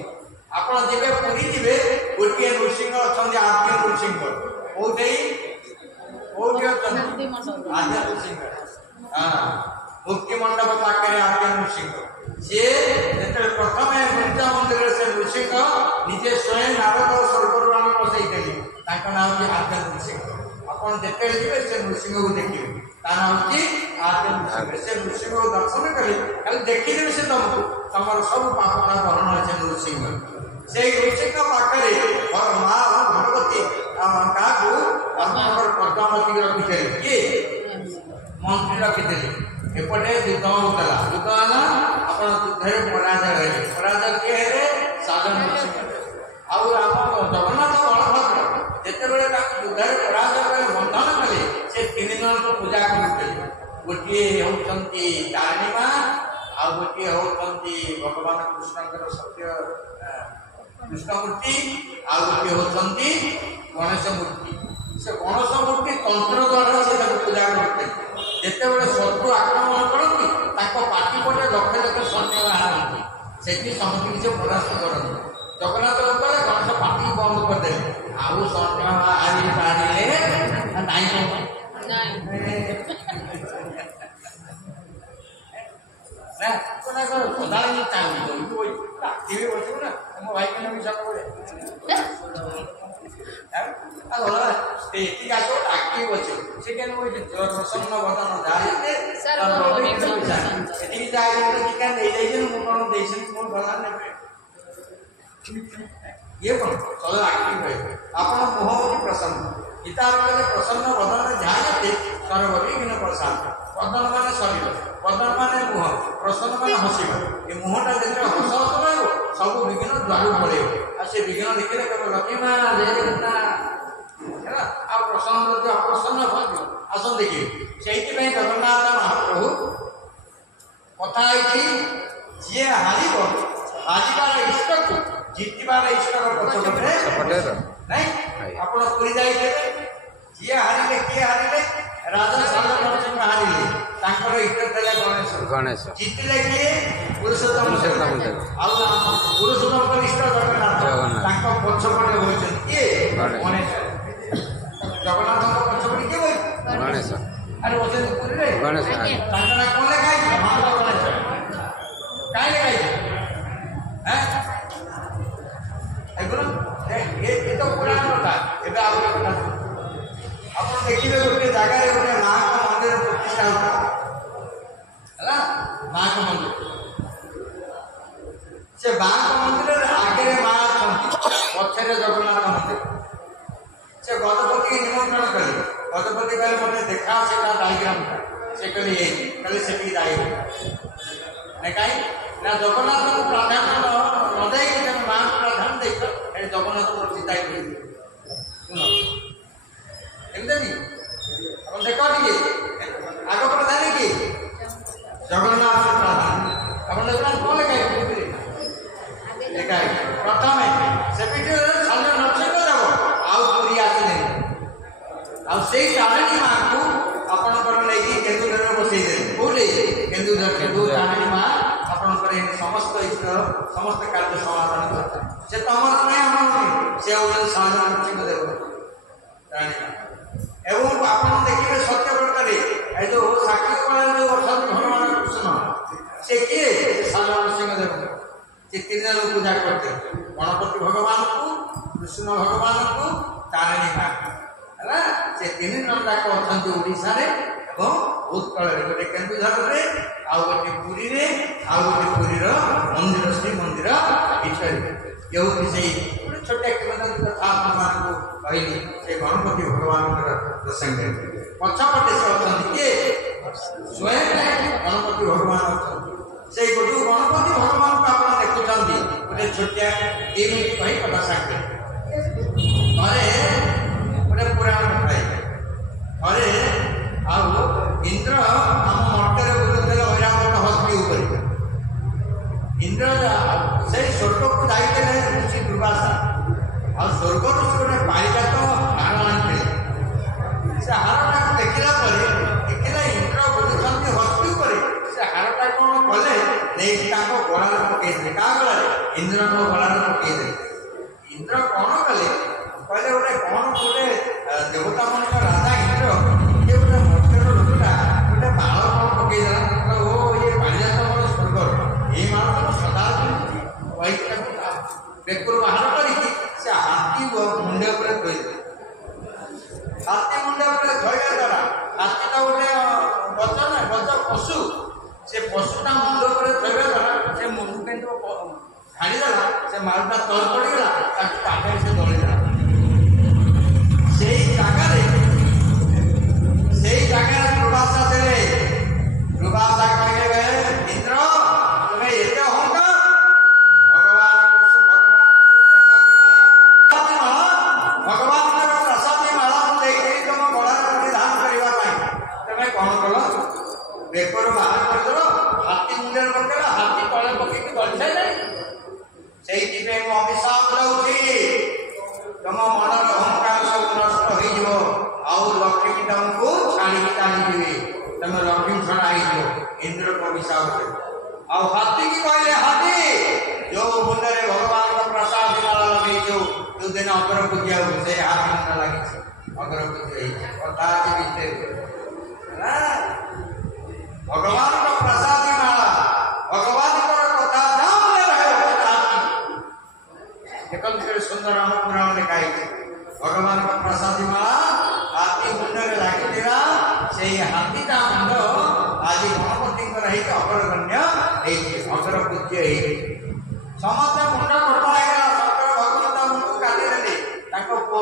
ଆପଣ ଯିବେ ପୁରୀ ଯିବେ, ଗୋଟିଏ ନୃସିଂହ ଅଛନ୍ତି ଆଦ୍ୟ ନୃସିଂହ। କୋଉଠି ଅଛନ୍ତି? ଆଦ୍ୟ ନୃସିଂହ। ମୁକ୍ତି ମଣ୍ଡପ ପାଖରେ ଆଦ୍ୟ ନୃସିଂହ। ସିଏ ଯେତେବେଳେ ପ୍ରଥମେ ଗୁଣ୍ଡିଚା ମନ୍ଦିରରେ ସେ ନୃସିଂହ ନିଜେ ସ୍ୱୟଂ ନାରଦ ସ୍ୱର୍ଗରୁ ଆଣି ବସେଇଥିଲେ, ତାଙ୍କ ନାଁ ହେଉଛି ଆଦ୍ୟ ନୃସିଂହ। ଆପଣ ଯେତେବେଳେ ଯିବେ ସେ ନୃସିଂହକୁ ଦେଖିବେ, ତା ନାଁ ହେଉଛି ଆଦ୍ୟ ନୃସିଂହ। ସେ ନୃସିଂହକୁ ଦର୍ଶନ କଲେ ଖାଲି ଦେଖିଦେବେ ସେ ତମର ସବୁ ପାପଟା ବରଣ ଅଛି ନୃସିଂହ। ସେଇ ନୃସିଂହ ପାଖରେ ମା ଭଗବତୀ କାହାକୁ ଆପଣଙ୍କର ପଦ୍ମାବତୀକୁ ରଖିଥିଲେ, କିଏ ମନ୍ତ୍ରୀ ରଖିଥିଲେ। ଏପଟେ ଯୁଦ୍ଧ ହେଉଥିଲା, ଯୁଦ୍ଧ ହେଲା, ଆପଣ ଯୁଦ୍ଧରେ ପରାଜୟ ହେଲେ। ପରାଜୟ କିଏ ହେଲେ? ସାଧନ ନୃସିଂହ। ଆଉ ଆମ ଜଗନ୍ନାଥ ବଳଭଦ୍ର ଯେତେବେଳେ ତାଙ୍କୁ ଯୁଦ୍ଧରେ ପରାଜୟ କରି ବନ୍ଧନ କଲେ, ସେ ତିନି ଜଣଙ୍କୁ ପୂଜା କରୁଥିଲେ। ଗୋଟିଏ ହେଉଛନ୍ତି ତାରିଣୀ ମା, ଆଉ ଗୋଟିଏ ହେଉଛନ୍ତି ଭଗବାନ କୃଷ୍ଣଙ୍କର ସତ୍ୟ କୃଷ୍ଣ ମୂର୍ତ୍ତି, ଆଉ ଗୋଟିଏ ହେଉଛନ୍ତି ଗଣେଶ ମୂର୍ତ୍ତି। ସେ ଗଣେଶ ମୂର୍ତ୍ତି ତନ୍ତ୍ର ଦ୍ୱାରା ସେ ତାକୁ ପୂଜା କରୁଥିଲେ। ଯେତେବେଳେ ଶତ୍ରୁ ଆକ୍ରମଣ କରନ୍ତି, ତାଙ୍କ ପାଟି ପଟେ ଲକ୍ଷ ଲକ୍ଷ ସୈନ୍ୟ ବାହାରନ୍ତି, ସେଠି ସମସ୍ତେ କିଛି ପରାସ୍ତ କରନ୍ତି। ଜଗନ୍ନାଥ ଗଲେ ଗଣେଶ ପାଟି ବନ୍ଦ କରିଦେଲେ, ଆଉ ସୈନ୍ୟ ବାହାରିଲେ ନାଇଁ ସଦାବେଳେ ଚାହୁଁଛି ରାତିରେ ବସିବୁ ନା ମୋ ଭାଇ କେମିତି ମିଶା ପଡ଼େ ଏଠିକି ଆସିବ ଡାକି ବସିବ। ସେ କେମିତି ବସିଛି ପ୍ରସନ୍ନ ବଦନ ଯାହାହେଲେ ଏଠିକି ଯାହା ଟିକା ନେଇଯାଇଛନ୍ତି, ମୁଁ କଣ ଦେଇଛନ୍ତି ମୋର ଗଲା ନେବେ ଇଏ କଣ ସଦା ଆକ୍ଟିଭ ରହିବେ। ଆପଣ ମୁହଁ ହେଉଛି ପ୍ରସନ୍ନ। ଗୀତାର କହିଲେ ପ୍ରସନ୍ନ ବଦନରେ ଯାହାନ୍ତି ସର୍ବବିଘ୍ନ ପ୍ରଶାନ୍ତ। ବଦନ ମାନେ ଶରୀର, ବଦନ ମାନେ ମୁହଁ, ପ୍ରସନ୍ନ ମାନେ ହସିବ। ଏ ମୁହଁଟା ଯେତେବେଳେ ହସ ହସ ରହିବ, ସବୁ ବିଘ୍ନ ଦ୍ୱାରୁ ପଳେଇବ। ଆଉ ସେ ବିଘ୍ନ ଦେଖିଲେ କେବଳ ଲକ୍ଷ୍ମୀ ମା ହେଲା। ଆଉ ପ୍ରସନ୍ନ ଯଦି ଅପ୍ରସନ୍ନ ଭାବିବ ଆସନ ଦେଖିବେ। ସେଇଥିପାଇଁ ଜଗନ୍ନାଥ ମହାପ୍ରଭୁ କଥା ହେଇଛି, ଯିଏ ହାରିବ ହାରିବାର ଇଷ୍ଟକୁ ଜିତିବାର ଇଷ୍ଟର ପଛପଟେ ନାଇଁ। ଆପଣ ପୁରୀ ଯାଇଥିବେ, ଯିଏ ହାରିଲେ, କିଏ ହାରିଲେ? ରାଜା ସାଧୁ ନରସିଂହ ହାରିଲେ, ତାଙ୍କର ଇଷ୍ଟ ଥିଲା ଗଣେଶ। ଜିତିଲେ କିଏ? ପୁରୁଷୋତ୍ତମ। ଆଉ ପୁରୁଷୋତ୍ତମଙ୍କ ଇଷ୍ଟ ଜଗନ୍ନାଥ, ତାଙ୍କ ପଛପଟେ ବସିଛନ୍ତି କିଏ? ଗଣେଶ। ଜଗନ୍ନାଥଙ୍କ ପଛପଟେ କିଏ ବସିଛି? ଗଣେଶ। ଆରେ ବସିଛନ୍ତି ପୁରୀରେ ଗଣେଶ। ତାଙ୍କ ନାଁ କଣ ଲେଖା ହେଇଛି? ଗଣେଶ। କାହିଁ ଲେଖା ହେଇଛି? ଏ ତ ପୁରାଣ କଥା। ଏବେ ଆଉ ଗୋଟେ କଥା ଆପଣ ଦେଖିବେ, ଗୋଟେ ଜାଗାରେ ଗୋଟେ ମାଙ୍କ ମନ୍ଦିର ପ୍ରତିଷ୍ଠା ହେଉଥିଲା ହେଲା, ମାଙ୍କ ମନ୍ଦିର। ସେ ମାଙ୍କ ମନ୍ଦିରରେ ଆଗରେ ମା ଅଛନ୍ତି, ପଛରେ ଜଗନ୍ନାଥ ମନ୍ଦିର। ସେ ଗଜପତିକି ନିମନ୍ତ୍ରଣ କଲେ, ଗଜପତି କହିଲେ ମୋତେ ଦେଖା ସେଟା ଡାଇଗ୍ରାମଟା। ସେ କହିଲେ ଏଇଠି, କହିଲେ ସେଠିକି ଯାଇନି କାହିଁ ନା ଜଗନ୍ନାଥଙ୍କୁ ପ୍ରାଧାନ୍ୟ ନ ଦେଇକି ତମେ ମାଙ୍କୁ ପ୍ରାଧାନ୍ୟ ଦେଇଛ, ଏଠି ଜଗନ୍ନାଥ ପ୍ରତିଷ୍ଠା ହେଇପାରିବେ। ଶୁଣ ଏମିତି ଆପଣ ଦେଖ ଟିକେ ଆଗ ପ୍ରଧାନ କି ଜଗନ୍ନାଥ ପ୍ରାଧାନ୍ୟ। ଆପଣ ଜଗନ୍ନାଥ କଣ ଲେଖା ହେଇଛି? ଲେଖା ହେଇଛି ପ୍ରଥମେ ସେ ପିଠିରେ ସାଧୁ ନରସିଂହ ଦେବ, ଆଉ ପୁରୀ ଆସିଲେନି। ଆଉ ସେଇ ତାରିଣୀ ମାଙ୍କୁ ଆପଣଙ୍କର ନେଇକି କେନ୍ଦୁଝରରେ ବସେଇ ଦେଲେ। କୋଉଠି? କେନ୍ଦୁଝର। ତାରିଣୀ ମା ଆପଣଙ୍କର ଏଇ ସମସ୍ତ ଇଷ୍ଟ ସମସ୍ତ କାର୍ଯ୍ୟ ସମାଧାନ କରିଥାଏ। ସେ ତମର ନାହିଁ, ଆମର ନାହିଁ। ସେ ହେଉଛନ୍ତି ସାଧୁ ନରସିଂହ ଦେବ ତାରିଣୀ ମା। ଏବଂ ଆପଣ ଦେଖିବେ ସତ୍ୟବ୍ରତରେ ଏ ଯୋଉ ସାକ୍ଷୀ କଳା ଯୋଉ ଅଛନ୍ତି ଭଗବାନ କୃଷ୍ଣ, ସେ କିଏ? ସାଧୁ ନରସିଂହ ଦେବ। ସେ ତିନି ଜଣ ପୂଜା କରିଥିଲେ, ଗଣପତି ଭଗବାନଙ୍କୁ, କୃଷ୍ଣ ଭଗବାନଙ୍କୁ, ତାରିଣୀ ମା ହେଲା। ସେ ତିନି ଜଣ ଯାକ ଅଛନ୍ତି ଓଡ଼ିଶାରେ ଏବଂ ଉତ୍କଳରେ, ଗୋଟେ କେନ୍ଦୁଝରରେ, ଆଉ ଗୋଟେ ପୁରୀରେ, ଆଉ ଗୋଟେ ପୁରୀର ମନ୍ଦିର ଶ୍ରୀମନ୍ଦିର ଭିତରେ। କେଉଁଠି ସେଇ ଗୋଟେ ଛୋଟିଆ କିମ୍ବଦନ୍ତୀ କଥା ଆପଣମାନଙ୍କୁ କହିଲି, ସେ ଗଣପତି ଭଗବାନଙ୍କର ପ୍ରସଙ୍ଗ। ପଛପଟେ ସେ ଅଛନ୍ତି କିଏ? ସ୍ୱୟଂ ଗଣପତି ଭଗବାନ ଅଛନ୍ତି। ସେଇ ଗୋଟେ ଗଣପତି ଭଗବାନଙ୍କୁ ଆପଣ ଦେଖୁଛନ୍ତି, ଗୋଟେ ଛୋଟିଆ ଏମିତି କହି କଥା ସାଙ୍ଗେ ଥରେ ଗୋଟେ ପୁରାଣ କଥା ହେଇଥାଏ। ଥରେ ଆଉ ଇନ୍ଦ୍ର ଆମ ମଠରେ ବୁଲୁଥିଲେ ଐରାବତ ହସ୍ତି ଉପରେ। इंद्र को गलार पकई दे इंद्र कौन कले कहले गोटे कौन गोटे देवता मन राजा इंद्र ये गोटे मर्त्यर लोकटा गोटे बाल कौन पकई देला ओ ये कालिया तो मोर स्वर्ग ये माल तो सदा वही बेकुर बाहर करी से हाथी मुंडे ऊपर थई हाथी मुंडे ऊपर थईया द्वारा हाथी तो गोटे बचन बच पशु से पशुटा मुंड ऊपर थईया द्वारा से मुंड के ढाड़ी देला से मालटा तल पड़गला ताकि काटे से दौड़ीदेला सेई जगह दुर्वासा देले दुर्वासा कहे इंद्र तुम्हें एते अहंकार भगवान प्रसादी माला देखी तुम गला परिधान करने तुम्हें कौन कल बेकर बाहर कर हाथी मुंडे पकड़ हाथी तले पकड़ गली सारे से अभिशाप दौची तुम मनर अहंकार सब नष्ट हो लक्ष्मी तुमको छाड़ी चलीजे तुम लक्ष्मी छड़ा हो इंद्र को अभिशाप हाथी की कहले हाथी जो मुंडे भगवान का प्रसाद माला लगे जो दिन अगर पूजा से हाथी मुंड लगी अगर पूजा भगवान का प्रसाद माला भगवान कथा सुंदर राम पुराण लिखा भगवान का प्रसाद माला हाथी मुंडे लगी से हाथी का मुंड आज गणपति अग्रगण्य अग्र पूज्य समस्त मुंड कटा शंकर भगवत मुंड काटिदेले पुओ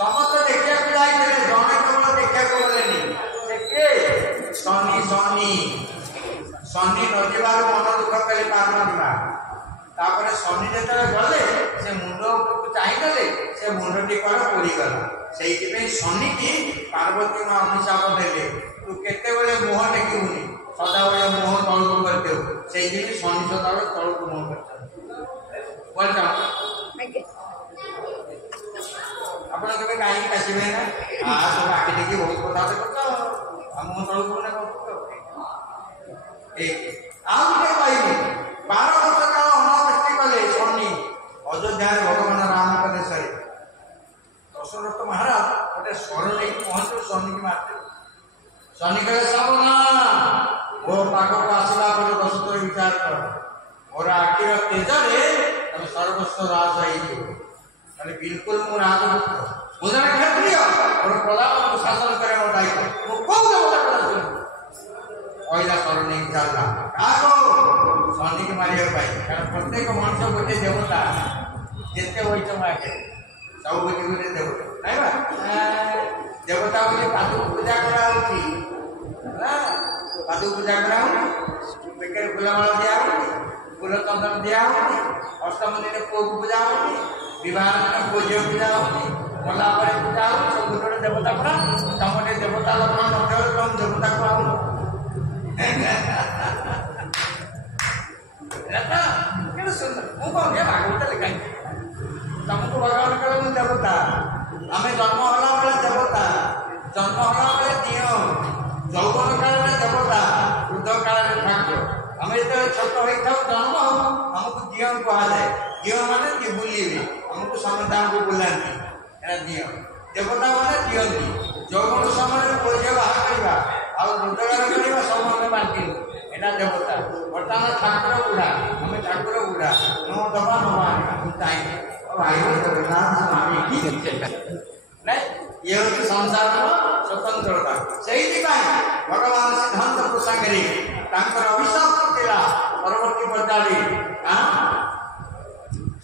समस्त देखा जाए जड़े केवल देखा गले शनि शनि शनि नजा मन दुख कले पार्वती तापर शनि जो गले से मुंड चाहिए से मुंडी कल पोड़गला से शनि की पार्वती माँ अभिशाप देले तू केते मुह टेकुनि सदाबले मुह तौक करदेव से शनि सदाबले तौक मुह कर आप कहीं काशे ना सब आखि देखिए बहुत कथा देखो मुह तौक आगे कहनी 12 वर्ष काल अनावृष्टि कले शनि अयोध्या भगवान राम का देश दशरथ महाराज गोटे स्वर नहीं पहुंचे शनि की मारते शनि कहे सावधान वो पाक को आसला पर दशरथ विचार कर मोर आखिर तेजरे तुम सर्वस्व राज बिल्कुल मु राजपुत्र मुझे क्षत्रिय और प्रजा को शासन करे मोर दायित्व मु कौन देवता पहला स्वर नहीं चलला शनि की मारिया कारण प्रत्येक मनुष्य गोटे देवता जिते वैच मागे सब गोटे गोटे देवता नहीं देवता बोले पादु पूजा करा पादु पूजा करा बेकर फूलमाला दिया फूल चंदन दिया अष्टम दिन पुओ को पूजा होती विवाह दिन पुओ झील पूजा होती गला पूजा हो सब गोटे देवता पड़ा तुम देवता लक्षण नथे तुम देवता को सुंदर मुझे भागवत लिखा तुमको भगवान कहे मुझे देवता आम जन्म होला बेले देवता जन्म होला बेले दियो यौवन काल में देवता वृद्ध काल में ठाकुर आम जो छोट होता जन्म हो आमको दियो कह जाए दियो माने बुलेबे आमको समझा बुलाती दियो देवता मैंने दिखती यौवन समय पुओ बाहर करवा रोजगार करवा सब बांटी एटा देवता बर्तमान ठाकुर बुढ़ा आम ठाकुर बुढ़ा नो दबा नवा भाई ये संसार स्वतंत्रता से भगवान सिद्धांत प्रसंगे अभिशाप परवर्ती पर्याय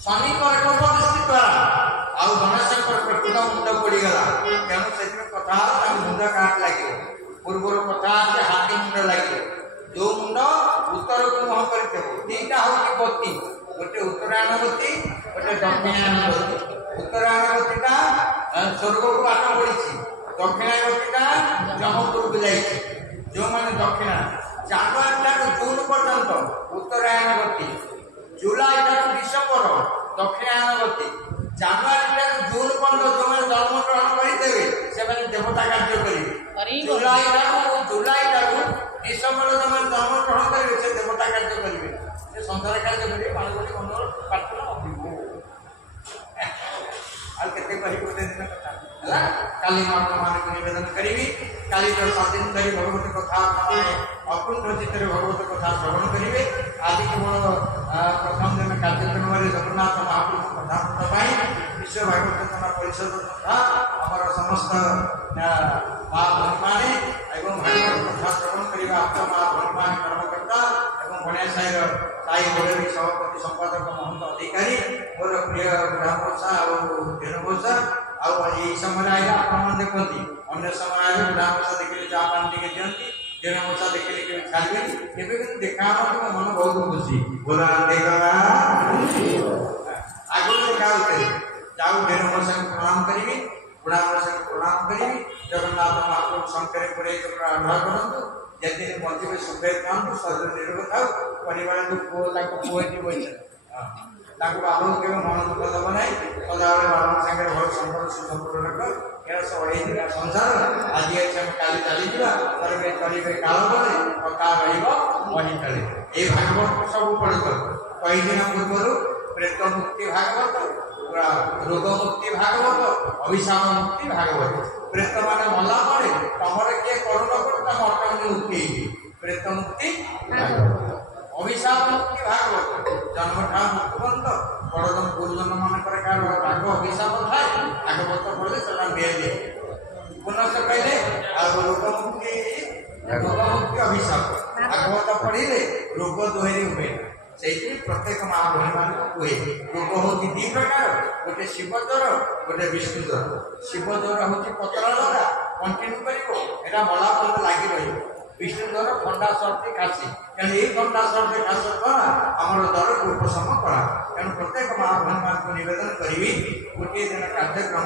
शनि को दृष्टि द्वारा आउ गणेश प्रकृत मुंड पड़गला तेणु से कथा मुंड काट लगे पूर्व कथा हाथी मुंड लगे जो मुंड उत्तर को मुह कर दीटा हूँ गति गोटे उत्तरायण गति गोटे दक्षिणायण गति उत्तरायण गतिटा स्वर्ग को बाट पड़ी दक्षिणायण गतिटा जमपुर को जाइए जो मैंने दक्षिणा जानुआरी ठार जून पर्यंत उत्तरायण गति जुलाई ठार डिसेम्बर दक्षिणायण गति जानुआरी ठार जून पर्यंत जो मैंने जन्म ग्रहण करदेवे से देवता कार्य करेंगे जुलाई ठार डिसेम्बर जो मैंने जन्म ग्रहण करेंगे से देवता कार्य करेंगे संसार कार्य करेंगे बाण गोटे मन प्रार्थना अभिभू आते गोटे दिन कथा है काली मान को निवेदन करी काली 7 दिन धरी भगवत कथा अपूर्ण चित्त भगवत कथा श्रवण करेंगे आज केवल प्रथम दिन कार्यक्रम जगन्नाथ महाप्रभु कथा विश्व भागवत परिषद तथा आम समस्त माँ भणी एवं भागवत कथा श्रवण करने आपका माँ भणी कर्मकर्ता एवं बणिया साई गोलेरी सभापति संपादक महंत अधिकारी मोर प्रिय बुढ़ामोसा और धेनुमोसा आई समय आए आप देखते अन्य समय आए बुढ़ामोसा देखिए चाह पानी टे दिखती धेनुमोसा देखिए कि छाड़े एवं देखा मो मन बहुत खुशी बोला आगे देखा जाऊ धेनुमोसा को प्रणाम करी बुढ़ामोसा को प्रणाम करी जगन्नाथ महाप्रभु शंकर आग्रह करूँ जदि बंधे सुखे खाऊ शरीर निरोग था परिवार जो पुओटी बैठे बाबू के मन दुख दब ना सदाबे बाबा सागर भल संपर्क सुसंपर्क रख ये सब अढ़ई संसार आज काली चली चलिए चलिए काल बने कथा रही चले ये भागवत सब पढ़ कई दिन पूर्व प्रेत मुक्ति भागवत रोग मुक्ति भागवत अभिशाप मुक्ति भागवत प्रेत मान मला पड़े तुम किए करू न करू तुम अटोमेटिक मुक्ति प्रेत मुक्ति अभिशाप मुक्ति भागवत जन्म ठा मुक्तबंध बड़दम गुरुजन मान राग अभिशाप थाए भागवत पढ़ले से बेले पुनः से कहले रोग मुक्ति अभिशाप भागवत पढ़ले रोग दोहरी हुए से प्रत्येक माँ भणी मान कहे रोग हूँ दी प्रकार गोटे शिव ज्वर गोटे विष्णु ज्वर शिव ज्वर हूँ पतला द्वारा कंटिन्यू कर मला पर्यटन लगी रही विष्णु ज्वर ठंडा सर्दी काशी तेणु ये ठंडा सर्दी काश द्वारा आम दर को उपशम करा तेणु प्रत्येक माँ भणी मान को निवेदन करी गोटे दिन कार्यक्रम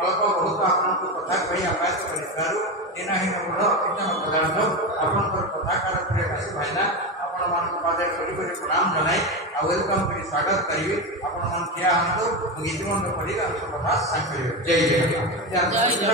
अल्प बहुत आपको कथा कही आपायत कर दिनहीन गुण कीर्तन पदार्थ आपंकर कथाकार भाईना आपण मान पादे प्रणाम जनाई आ वेलकम करी स्वागत करी आपण मान किया हमको गीत मंत्र पढ़ी हम सब कथा सांग जय जय जय जय